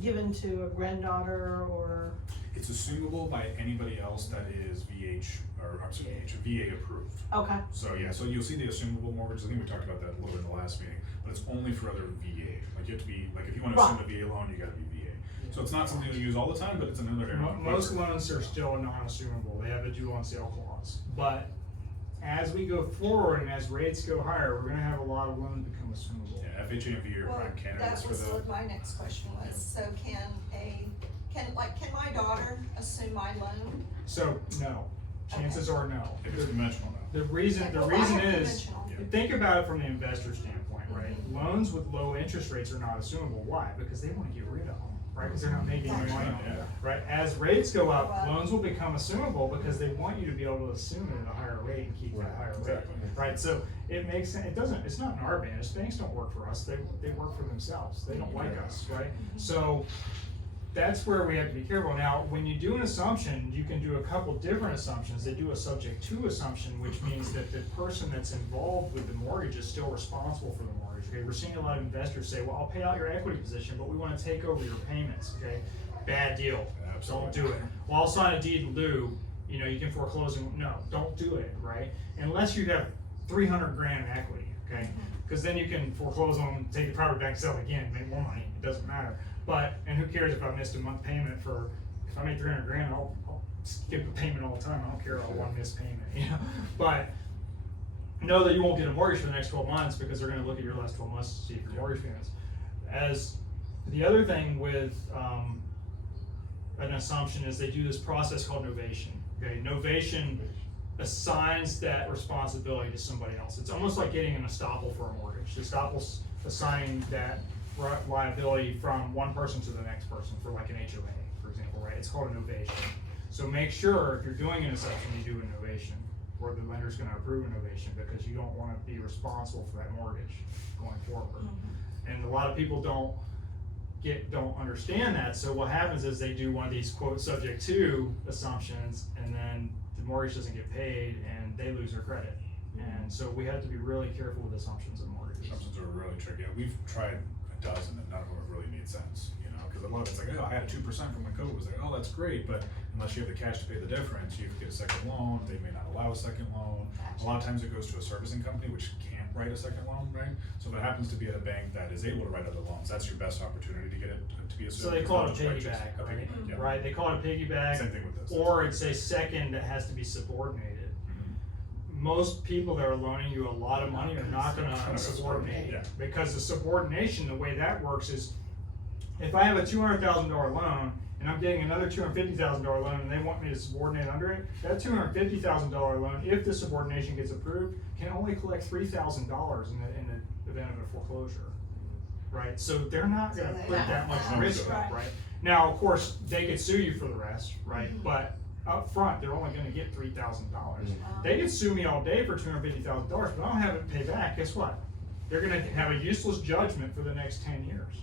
given to a granddaughter or, It's assumable by anybody else that is VH, or I'm sorry, VA approved. okay, So yeah, so you'll see the assumable mortgages, I think we talked about that a little bit in the last meeting, but it's only for other VA. Like you have to be, like if you wanna assume a VA loan, you gotta be VA. So it's not something we use all the time, but it's another area. Most loans are still non-assumable, they have a due on sale clause, but as we go forward and as rates go higher, we're gonna have a lot of loans become assumable. Yeah, FHA and VA are Well, prime candidates that for was the. what my next question was, so can my daughter assume my loan? So, no, chances are no. If it's conventional now. The reason Well, I have is, conventional. Yeah. think about it from the investor standpoint, right? Loans with low interest rates are not assumable, why? Because they wanna get rid of them, right? Cause they're not making any money on them, right? As rates go up, Wow. loans will become assumable because they want you to be able to assume it at a higher rate and keep that higher rate, Exactly. right? So it makes sense, it's not in our advantage, banks don't work for us, they work for themselves, they don't like us, right? So that's where we have to be careful. Now, when you do an assumption, you can do a couple different assumptions. They do a subject to assumption, which means that the person that's involved with the mortgage is still responsible for the mortgage, okay? We're seeing a lot of investors say, well, I'll pay out your equity position, but we wanna take over your payments, okay? Bad deal, don't do it. Well, I'll sign a deed in lieu, you can foreclose and, no, don't do it, right? Unless you have 300 grand in equity, okay? Cause then you can foreclose on them, take the property back, sell it again, make more money, it doesn't matter. But, and who cares if I missed a month payment if I made 300 grand, I'll skip a payment all the time, I don't care about one missed payment, But know that you won't get a mortgage for the next 12 months because they're gonna look at your last 12 months to see if your mortgage payments. As, the other thing with, an assumption is they do this process called novation, okay? Novation assigns that responsibility to somebody else. It's almost like getting an estoppel for a mortgage. The estoppel's assigning that liability from one person to the next person for like an HOA, for example, right? It's called a novation. So make sure if you're doing an assumption, you do a novation, or the lender's gonna approve a novation, because you don't wanna be responsible for that mortgage going forward. And a lot of people don't understand that, so what happens is they do one of these quote subject to assumptions, and then the mortgage doesn't get paid, and they lose their credit. And so we have to be really careful with assumptions and mortgages. Assumptions are really tricky. We've tried a dozen and none of them have really made sense, cause a lot of it's like, oh, I had 2% from when COVID was there, oh, that's great, but unless you have the cash to pay the difference, you have to get a second loan, they may not allow a second loan. A lot of times it goes to a servicing company, which can't write a second loan, right? So if it happens to be at a bank that is able to write other loans, that's your best opportunity to get it to be a. So they call it a piggyback, right? Yeah. Right, they call it a piggyback. Same thing with this. Or it's a second that has to be subordinated. Most people that are loaning you a lot of money are not gonna subordinate. Yeah. Because the subordination, the way that works is, if I have a $200,000 loan, and I'm getting another $250,000 loan, and they want me to subordinate under it, that $250,000 loan, if the subordination gets approved, can only collect $3,000 in the event of a foreclosure. Right, so they're not gonna put that much risk up, right? Now, of course, they could sue you for the rest, right? But up front, they're only gonna get $3,000. They could sue me all day for $250,000, but I don't have it paid back, guess what? They're gonna have a useless judgment for the next 10 years,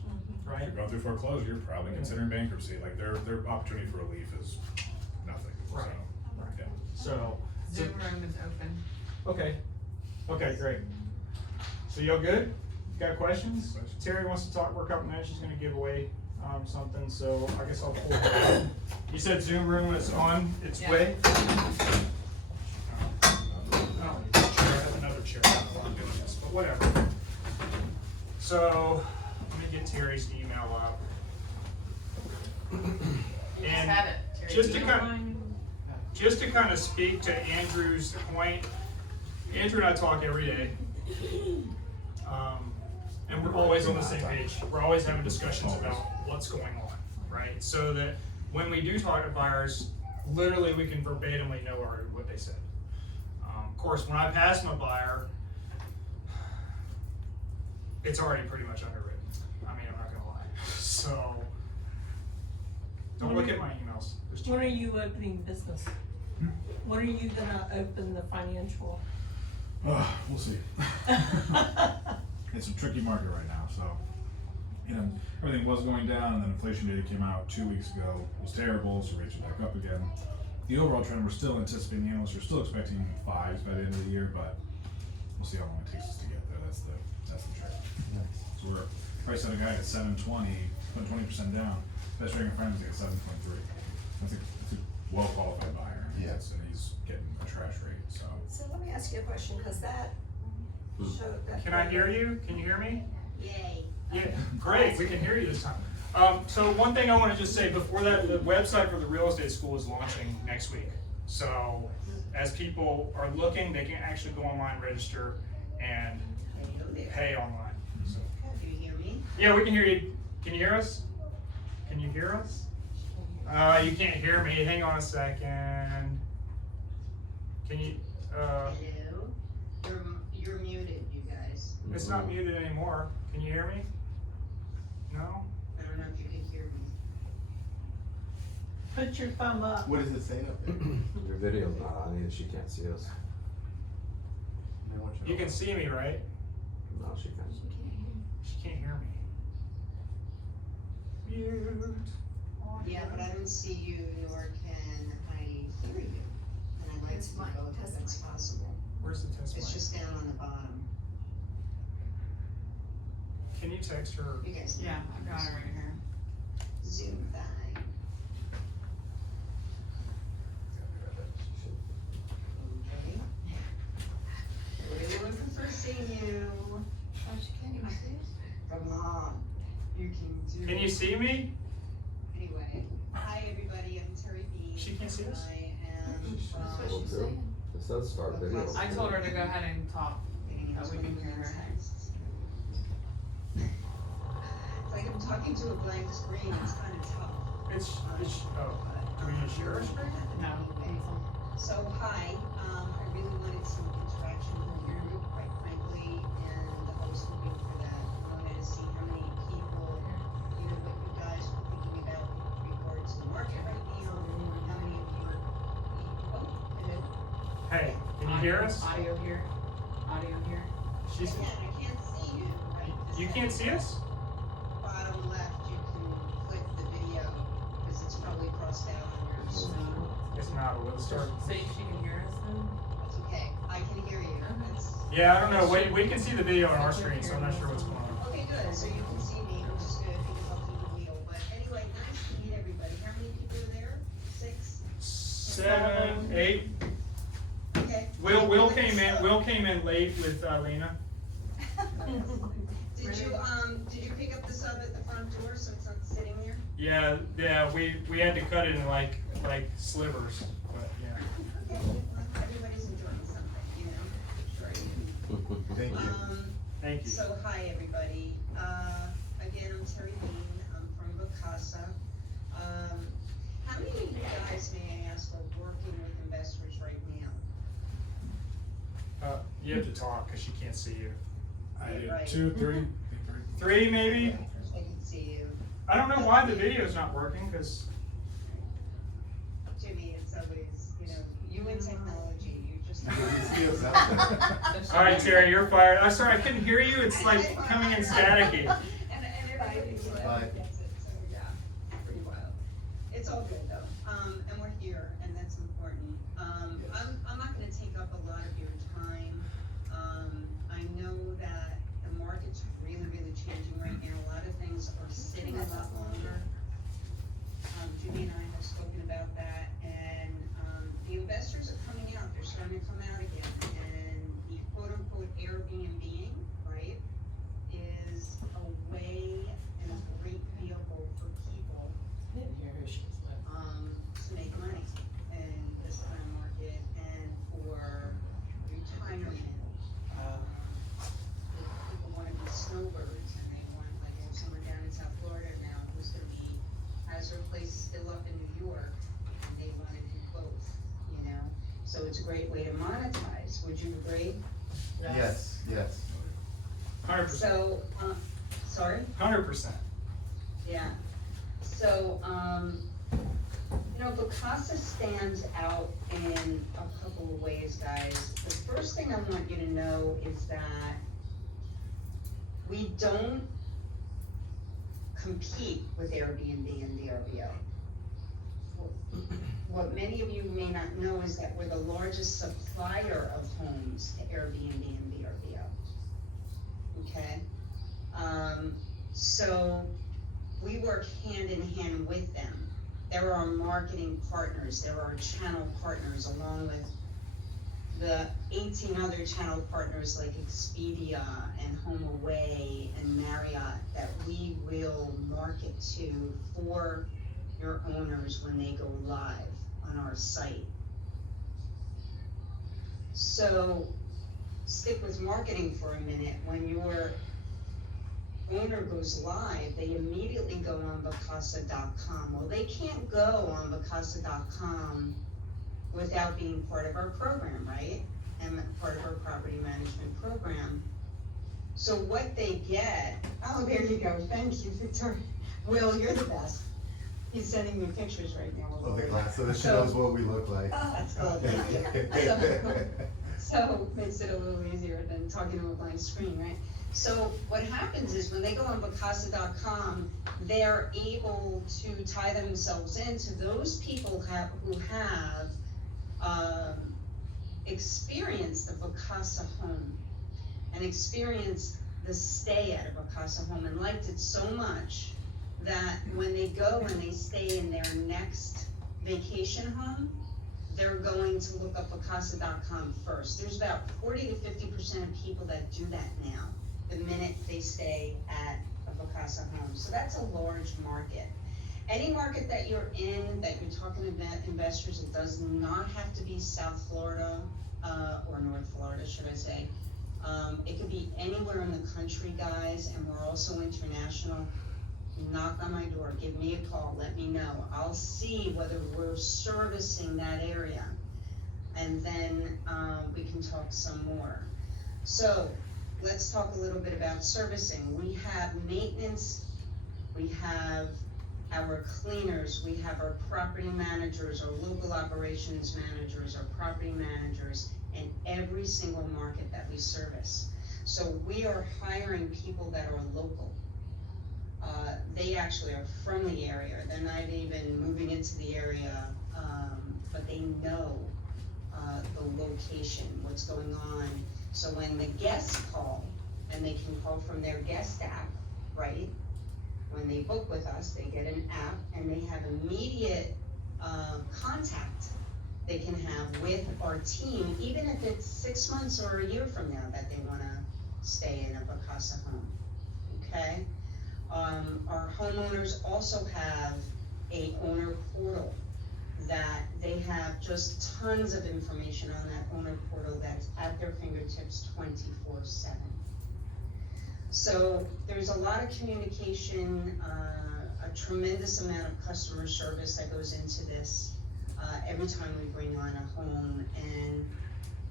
If right? you're going through foreclosure, you're probably considering bankruptcy, like their opportunity for relief is nothing, so. Right. Yeah. So, Zoom room is open. okay, great. So y'all good? Got questions? Terry wants to talk for a couple minutes, she's gonna give away, something, so I guess I'll pull her. You said Zoom room is on its way? I don't need this chair, I have another chair, I don't know why I'm doing this, but whatever. So, let me get Terry's email up. And had it, Terry. just to kind of speak to Andrew's point, Andrew and I talk every day. And we're always on the same page. We're always having discussions about what's going on, right? So that when we do talk to buyers, literally we can verbatimly know what they said. Of course, when I pass my buyer, it's already pretty much underwritten. I mean, I'm not gonna lie. So, don't look at my emails. There's too when are many. you opening business? When are you gonna open the financial? We'll see. It's a tricky market right now, so, everything was going down, and then inflation data came out 2 weeks ago, it was terrible, so rates are back up again. The overall trend, we're still anticipating, analysts are still expecting 5s by the end of the year, but we'll see how long it takes us to get there, that's the trick. So we're priced at a guy at 720, put 20% down. Best rate I can find is like a 7.3. That's a well qualified buyer. I mean, Yes. and he's getting a trash rate. So So let me ask you a question, cause that showed that. Can I hear you? Can you hear me? Yay. Yeah, great, we can hear you this time. So one thing I wanna just say before that, the website for the real estate school is launching next week. So as people are looking, they can actually go online, register, and pay online. So, Do you hear me? yeah, we can hear you. Can you hear us? Can you hear us? You can't hear me. Hang on a second. Can you, Hello? You're muted, you guys. it's not muted anymore. Can you hear me? No? I don't know if you can hear me. Put your thumb up. What does it say up there? Your video's not on either, she can't see us. You can see me, right? No, she can't. She can't hear me. Mute. Yeah, but I don't see you, nor can I hear you. And I'd like to Test know mic, both if test that's mic. possible. Where's the test It's mic? just down on the bottom. Can you text her? You guys. know. Yeah, I got it right here. Zoom thing. Okay. We're looking for seeing you. Oh, she can't even see us? Come on. You can do Can you see me? Anyway, hi everybody, I'm Terry Bean. She can't see us? I am She's from. able to. It says start video. I told her to go ahead and talk. Getting Oh, into we can hear her. texts. It's like I'm talking to a blank screen, it's kind of tough. It's, oh, do we need to share our screen? No. So, hi, I really wanted some interaction with you, quite frankly, and the host would be for that. I wanted to see how many people, you know, what you guys were thinking about with regards to the market right now, how many of you are, oh, hello? Hey, can you hear us? Audio here, audio here. She's, I can't see you, right? you can't see us? Bottom left, you can click the video, because it's probably crossed out on your screen. It's not, but let's start. See if she can hear us then? That's okay, I can hear you, that's, Yeah, I don't know, we can see the video on our screen, so I'm not sure what's going on. okay, good, so you can see me, I'm just gonna think about the wheel, but anyway, nice to meet everybody, how many people are there? 6? 7, 8. Okay. Will came in late with Lena. Did you pick up the sub at the front door, so it's not sitting there? Yeah, we had to cut it in like slivers, but yeah. Okay, well, everybody's enjoying something, you know? Thank you. Thank you. So, hi, everybody. Again, I'm Terry Bean. I'm from Bocasa. How many of you guys, may I ask, are working with investors right now? You have to talk, cause she can't see you. I did Right. 2, 3. 3 maybe? I can see you. I don't know why the video's not working, cause, Jimmy, it's always, you know, you in technology, you just. You see us out there. alright Terry, you're fired. I'm sorry, I couldn't hear you, it's like coming in staticky. And everybody Bye. gets it, so yeah, pretty wild. It's all good though, and we're here, and that's important. I'm not gonna take up a lot of your time. I know that the market's really, really changing right now, a lot of things are sitting a lot longer. Judy and I have spoken about that, and, the investors are coming out, they're starting to come out again, and the quote-unquote Airbnb-ing, right, is a way and a great vehicle for people, Didn't hear who she was with. to make money in this kind of market and for retirement. If people wanna be snowbirds and they want, like, I have someone down in South Florida now who's gonna be, has her place still up in New York, and they wanna do both, you know? So it's a great way to monetize, would you agree? Yes, yes. 100%. So, sorry? 100%. Yeah, so, you know, Bocasa stands out in a couple of ways, guys. The first thing I want you to know is that we don't compete with Airbnb and VRBO. What many of you may not know is that we're the largest supplier of homes to Airbnb and VRBO. Okay? So we work hand in hand with them. There are marketing partners, there are channel partners, along with the 18 other channel partners like Expedia and HomeAway and Marriott that we will market to for your owners when they go live on our site. So stick with marketing for a minute. When your owner goes live, they immediately go on Vacasa.com. Well, they can't go on Vacasa.com without being part of our program, right? And part of our property management program. So what they get, oh, there you go, thank you, Victoria. Will, you're the best. He's sending me pictures right now. Oh, the glass, so that she So- knows what we look like. Oh, that's cool, thank you. So makes it a little easier than talking to a blank screen, right? So what happens is when they go on Vacasa.com, they're able to tie themselves into those people who have experienced the Vacasa home and experienced the stay at a Vacasa home and liked it so much that when they go and they stay in their next vacation home, they're going to look up Vacasa.com first. There's about 40 to 50% of people that do that now, the minute they stay at a Vacasa home. So that's a large market. Any market that you're in, that you're talking about investors, it does not have to be South Florida, or North Florida, should I say. It could be anywhere in the country, guys, and we're also international. Knock on my door, give me a call, let me know. I'll see whether we're servicing that area. And then, we can talk some more. So, let's talk a little bit about servicing. We have maintenance, we have our cleaners, we have our property managers, our local operations managers, our property managers, in every single market that we service. So we are hiring people that are local. They actually are from the area, they're not even moving into the area, but they know the location, what's going on. So when the guests call, and they can call from their guest app, right? When they book with us, they get an app and they have immediate contact they can have with our team, even if it's 6 months or a year from now that they wanna stay in a Vacasa home, okay? Our homeowners also have a owner portal that they have just tons of information on that owner portal that's at their fingertips 24/7. So there's a lot of communication, a tremendous amount of customer service that goes into this every time we bring on a home. And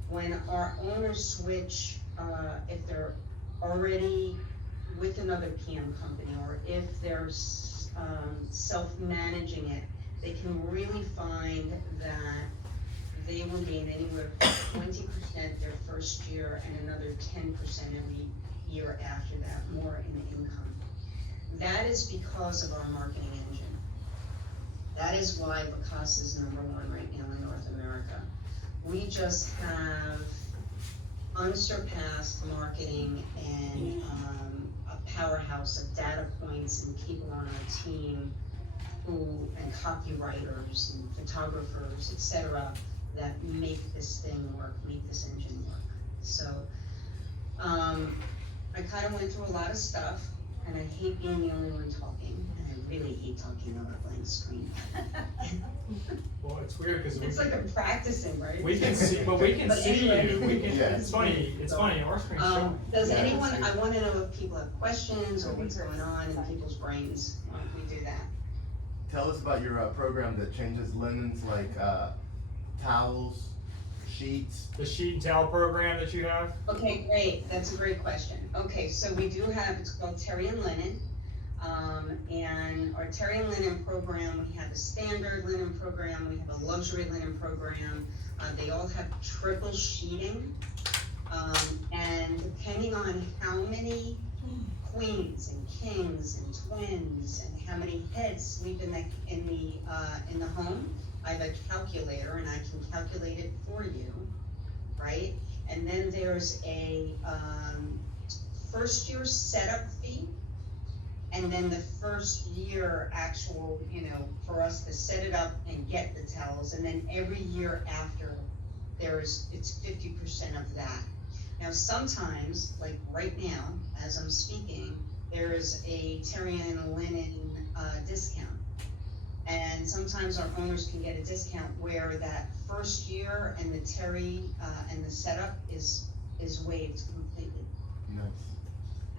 when our owners switch, if they're already with another PM company, or if they're self-managing it, they can really find that they will gain anywhere from 20% their first year and another 10% every year after that, more in income. That is because of our marketing engine. That is why Vacasa is #1 right now in North America. We just have unsurpassed marketing and a powerhouse of data points and people on our team and copywriters and photographers, etc., that make this thing work, make this engine work. So, I kind of went through a lot of stuff, and I hate being the only one talking, and I really hate talking on a blank screen. Well, it's weird because It's like I'm practicing, right? we can see, but we can But see anyway. you. We can. Yeah. It's funny. Our screen's showing. Does Yeah, anyone, it's- I wanna know if people have questions or what's going on in people's brains, why don't we do that? Tell us about your program that changes linens like towels, sheets. The sheet and towel program that you have. Okay, great, that's a great question. Okay, so we do have, it's called Terry and Linen. And our Terry and Linen program, we have a standard linen program, we have a luxury linen program. They all have triple sheeting. And depending on how many queens and kings and twins and how many heads sleep in the home, I have a calculator and I can calculate it for you, right? And then there's a first year setup fee And then the first year actual, you know, for us to set it up and get the towels, and then every year after, it's 50% of that. Now, sometimes, like right now, as I'm speaking, there is a Terry and Linen, discount. And sometimes our owners can get a discount where that first year and the Terry, and the setup is waived completely. Nice.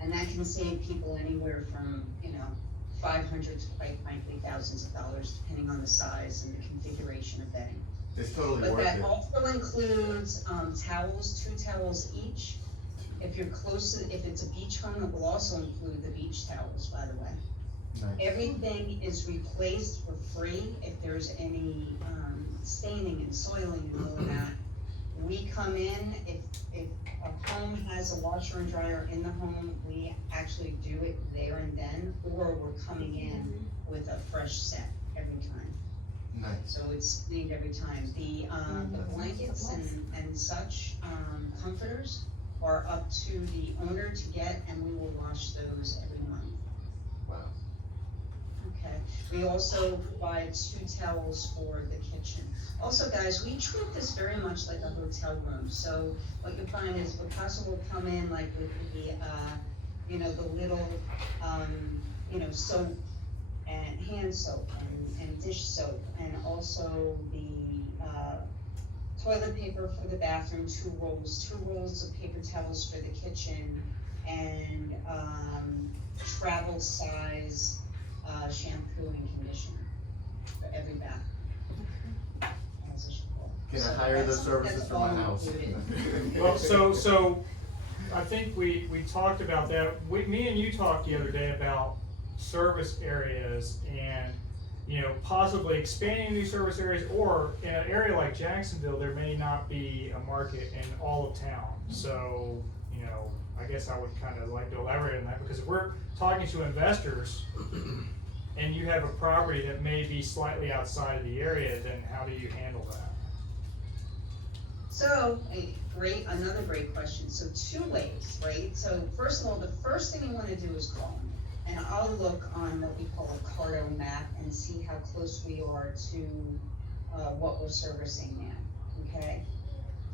And that can save people anywhere from, you know, 500 to quite frankly, thousands of dollars, depending on the size and the configuration of bedding. It's totally But worth that it. also includes, towels, 2 towels each. If you're close to, if it's a beach home, it will also include the beach towels, by the way. Nice. Everything is replaced for free if there's any, staining and soiling and all of that. We come in, if a home has a washer and dryer in the home, we actually do it there and then, or we're coming in with a fresh set every time. Nice. So it's cleaned every time. The blankets and such, comforters are up to the owner to get, and we will wash those every month. Wow. Okay, we also provide 2 towels for the kitchen. Also, guys, we treat this very much like a hotel room, so what you'll find is Vacasa will come in like with the, you know, the little, you know, soap and hand soap and dish soap, and also the, toilet paper for the bathroom, 2 rolls of paper towels for the kitchen, and, travel size, shampoo and conditioner for every bath. As a shampoo. Can I So hire those that's- services that's for my all house? included. Well, so, I think we talked about that, me and you talked the other day about service areas and, you know, possibly expanding new service areas, or in an area like Jacksonville, there may not be a market in all of town. So, you know, I guess I would kind of like to elaborate on that, because if we're talking to investors and you have a property that may be slightly outside of the area, then how do you handle that? So, another great question. So 2 ways, right? So first of all, the first thing you wanna do is call me. And I'll look on what we call a Cardo map and see how close we are to, what we're servicing now, okay?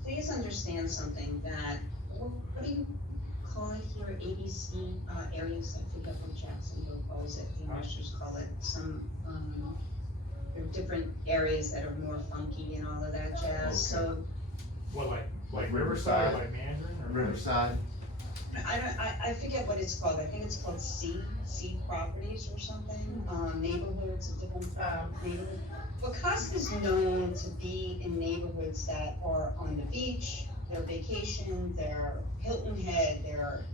Please understand something that, what do you call it here, ABC, areas, I forget what Jacksonville calls it, the investors call it, some, there are different areas that are more funky and all of that jazz, so. What, like Like Riverside, Riverside. like Mandarin? Or Riverside. I forget what it's called, I think it's called C properties or something, neighborhoods, a different, neighborhood. Vacasa is known to be in neighborhoods that are on the beach, they're vacation, they're Hilton Head, they're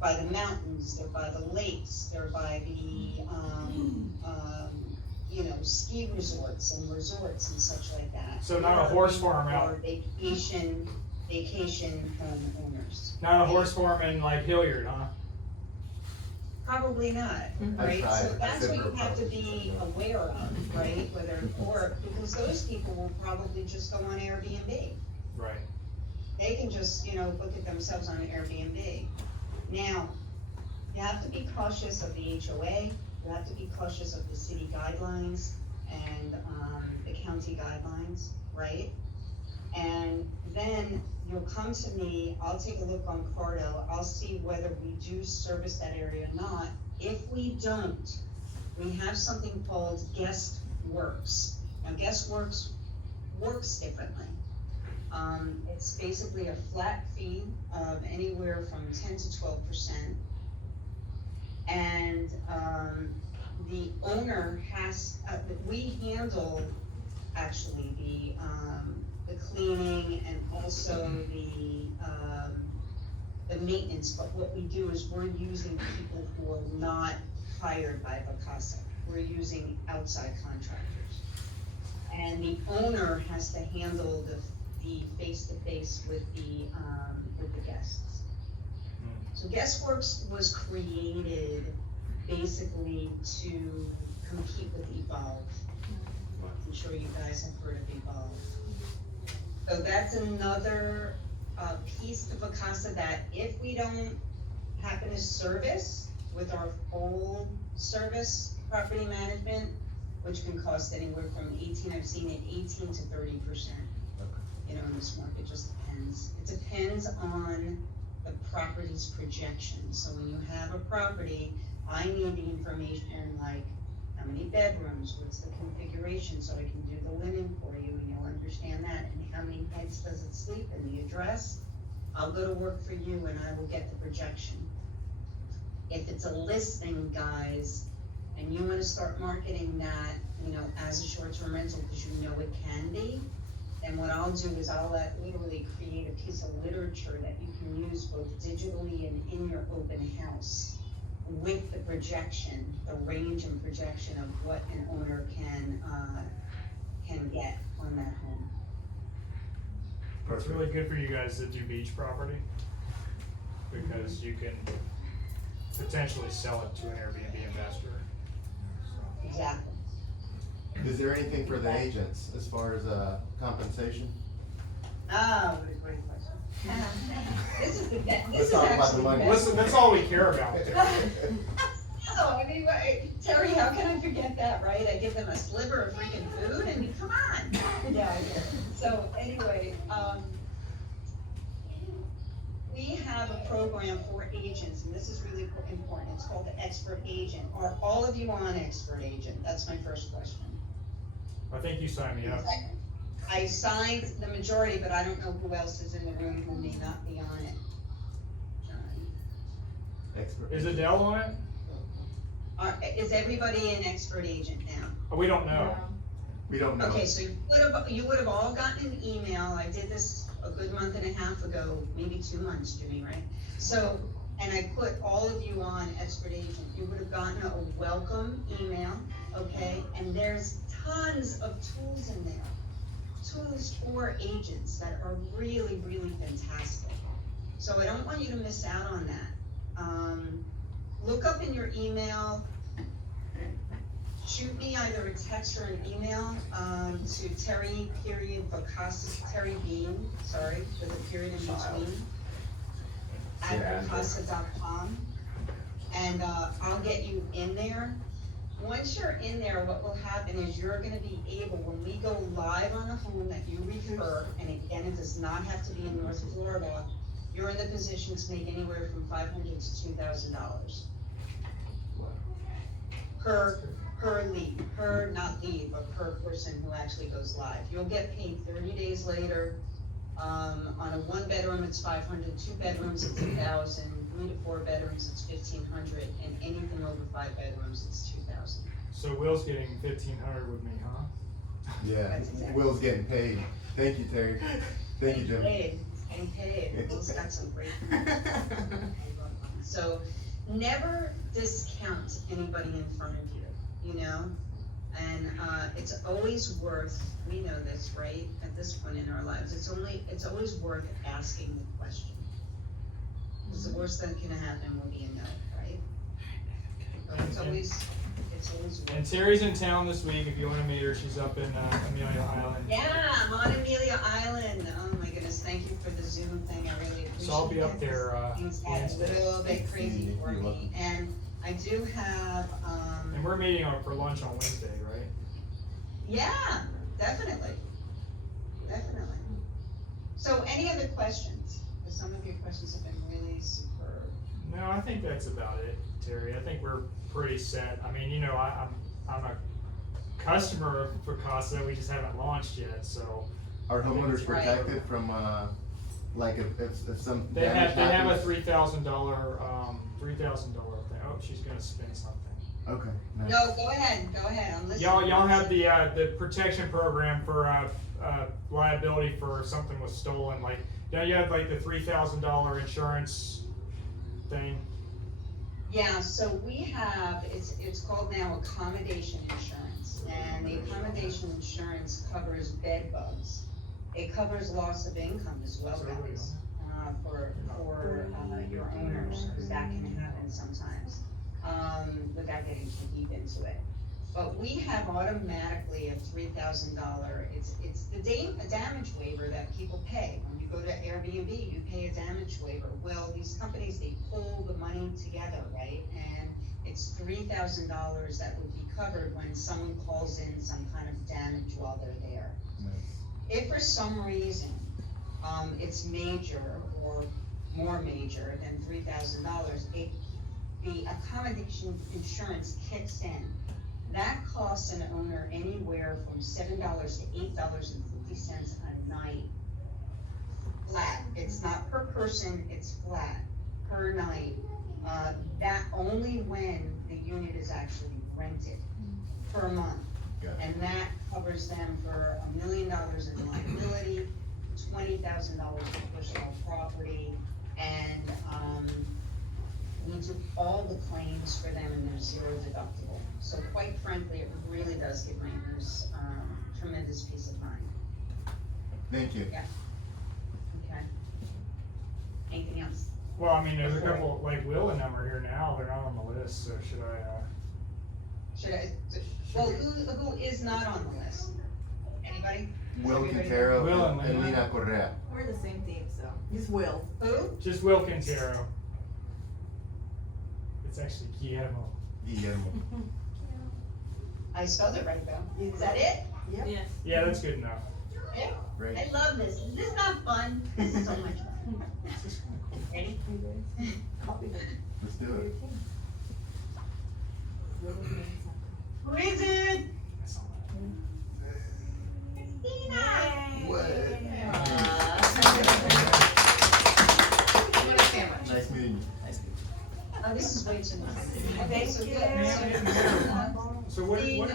by the mountains, they're by the lakes, they're by the, you know, ski resorts and such like that. So not a horse farm Or out, vacation home owners. not a horse farm in like Hilliard, huh? Probably not, right? tried. So I that's said what you no have to problem. be aware of, right? Whether, or, because those people will probably just go on Airbnb. Right. They can just, you know, book it themselves on Airbnb. Now, you have to be cautious of the HOA, you have to be cautious of the city guidelines and, the county guidelines, right? And then you'll come to me, I'll take a look on Cardo, I'll see whether we do service that area or not. If we don't, we have something called Guest Works. Now, Guest Works works differently. It's basically a flat fee of anywhere from 10 to 12%. And, the owner has, we handle actually the cleaning and also the maintenance, but what we do is we're using people who are not hired by Vacasa. We're using outside contractors. And the owner has to handle the face-to-face with the guests. So Guestworks was created basically to compete with Evolve. I'm sure you guys have heard of Evolve. So that's another, piece of Vacasa that if we don't happen to service, with our full service property management, which can cost anywhere from 18, I've seen it 18 to 30%. You know, in this market, just depends. It depends on the property's projection. So when you have a property, I need the information like how many bedrooms, what's the configuration, so I can do the linen for you and you'll understand that. And how many nights does it sleep and the address? I'll go to work for you and I will get the projection. If it's a listing, guys, and you wanna start marketing that, you know, as a short-term rental, because you know it can be, and what I'll do is I'll literally create a piece of literature that you can use both digitally and in your open house with the projection, the range and projection of what an owner can get on that home. It's really good for you guys that do beach property, because you can potentially sell it to an Airbnb investor. So, Exactly. Is there anything for the agents as far as, compensation? Oh, what a great question. This is the, this Let's is talk about the actually money. the best. listen, that's all we care about. No, I mean, Terry, how can I forget that, right? I give them a sliver of freaking food, I mean, come on. Yeah, I get it. So anyway, we have a program for agents, and this is really important. It's called the Expert Agent. Are all of you on Expert Agent? That's my first question. I think you signed me up. I signed the majority, but I don't know who else is in the room who may not be on it. Expert. Is Adele on it? Is everybody an Expert Agent now? Oh, we don't know. We don't know. Okay, so you would have all gotten an email. I did this a good month and a half ago, maybe 2 months, Jimmy, right? So, and I put all of you on Expert Agent. You would have gotten a welcome email, okay? And there's tons of tools in there. Tools for agents that are really, really fantastic. So I don't want you to miss out on that. Look up in your email, shoot me either a text or an email, to Terry Terry Bean, sorry, with a period in between, at Vacasa.com, and, I'll get you in there. Once you're in there, what will happen is you're gonna be able, when we go live on a home that you refer, and again, it does not have to be in North Florida, you're in the position to make anywhere from $500 to $2,000 per lead, not lead, but per person who actually goes live. You'll get paid 30 days later. On a 1 bedroom, it's 500, 2 bedrooms, it's 1,000, 3 to 4 bedrooms, it's 1,500, and anything over 5 bedrooms, it's 2,000. So Will's getting 1,500 with me, huh? Yeah, That's exactly. Will's getting paid. Thank you, Terry. Thank you, Jim. Getting paid, Will's got some great. So, never discount anybody in front of you, you know? And, it's always worth, we know this, right, at this point in our lives, it's always worth asking the question. Because the worst that can happen will be a no, right? But it's always And worth. Terry's in town this week, if you wanna meet her, she's up in, Amelia Island. Yeah, I'm on Amelia Island, oh my goodness, thank you for the Zoom thing, I really appreciate it. So I'll be up there, Things got a Wednesday. little bit crazy for You're me, welcome. and I do have, And we're meeting for lunch on Wednesday, right? yeah, definitely. So any other questions? Because some of your questions have been really superb. No, I think that's about it, Terry. I think we're pretty set. I mean, you know, I'm a customer of Vacasa, we just haven't launched yet, so. Are homeowners Right. protected from, like if some They damage have a happens? $3,000 thing. Oh, she's gonna spin something. Okay, nice. No, go ahead, I'm listening. Y'all have the protection program for, liability for something was stolen, like, yeah, you have like the $3,000 insurance thing. Yeah, so we have, it's called now accommodation insurance, and the accommodation insurance covers bed bugs. It covers loss of income as well, guys, for your owners, because that can happen sometimes, without getting too deep into it. But we have automatically a $3,000, it's the a damage waiver that people pay. When you go to Airbnb, you pay a damage waiver. Well, these companies, they pull the money together, right? And it's $3,000 that would be covered when someone calls in some kind of damage while they're there. If for some reason, it's major or more major than $3,000, the accommodation insurance kicks in. That costs an owner anywhere from $7 to $8.50 a night. Flat, it's not per person, it's flat, per night. That only when the unit is actually rented, per month. Got it. And that covers them for $1 million in liability, $20,000 for personal property, and, we took all the claims for them and they're zero deductible. So quite frankly, it really does give renters, tremendous peace of mind. Thank you. Okay. Anything else? Well, I mean, there's a couple, like Will and them are here now, they're not on the list, so should I, Should I, well, who is not on the list? Anybody? Will Everybody Quintero Will and and Lina Correa. We're the same team, so. He's Will. Who? just Will Quintero. It's actually Guillermo. Guillermo. I spelled it right though. Is that it? Yes. Yeah, that's good enough. Yeah. Great. I love this. Is this not fun? This is so much fun. Ready? Copy the Let's do it. Who is it? That's all I have. Christina! What? You want a sandwich? Nice meeting you. Oh, this is way too much. Okay, so good. So what, Dean, what,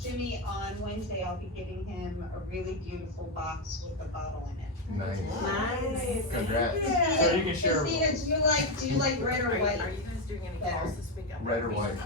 Jimmy, on Wednesday, I'll be giving him a really beautiful box with a bottle in it. Nice. Nice. Congrats. So you can share. Christina, do you like red or white? Are you guys doing any calls this week? Red or white?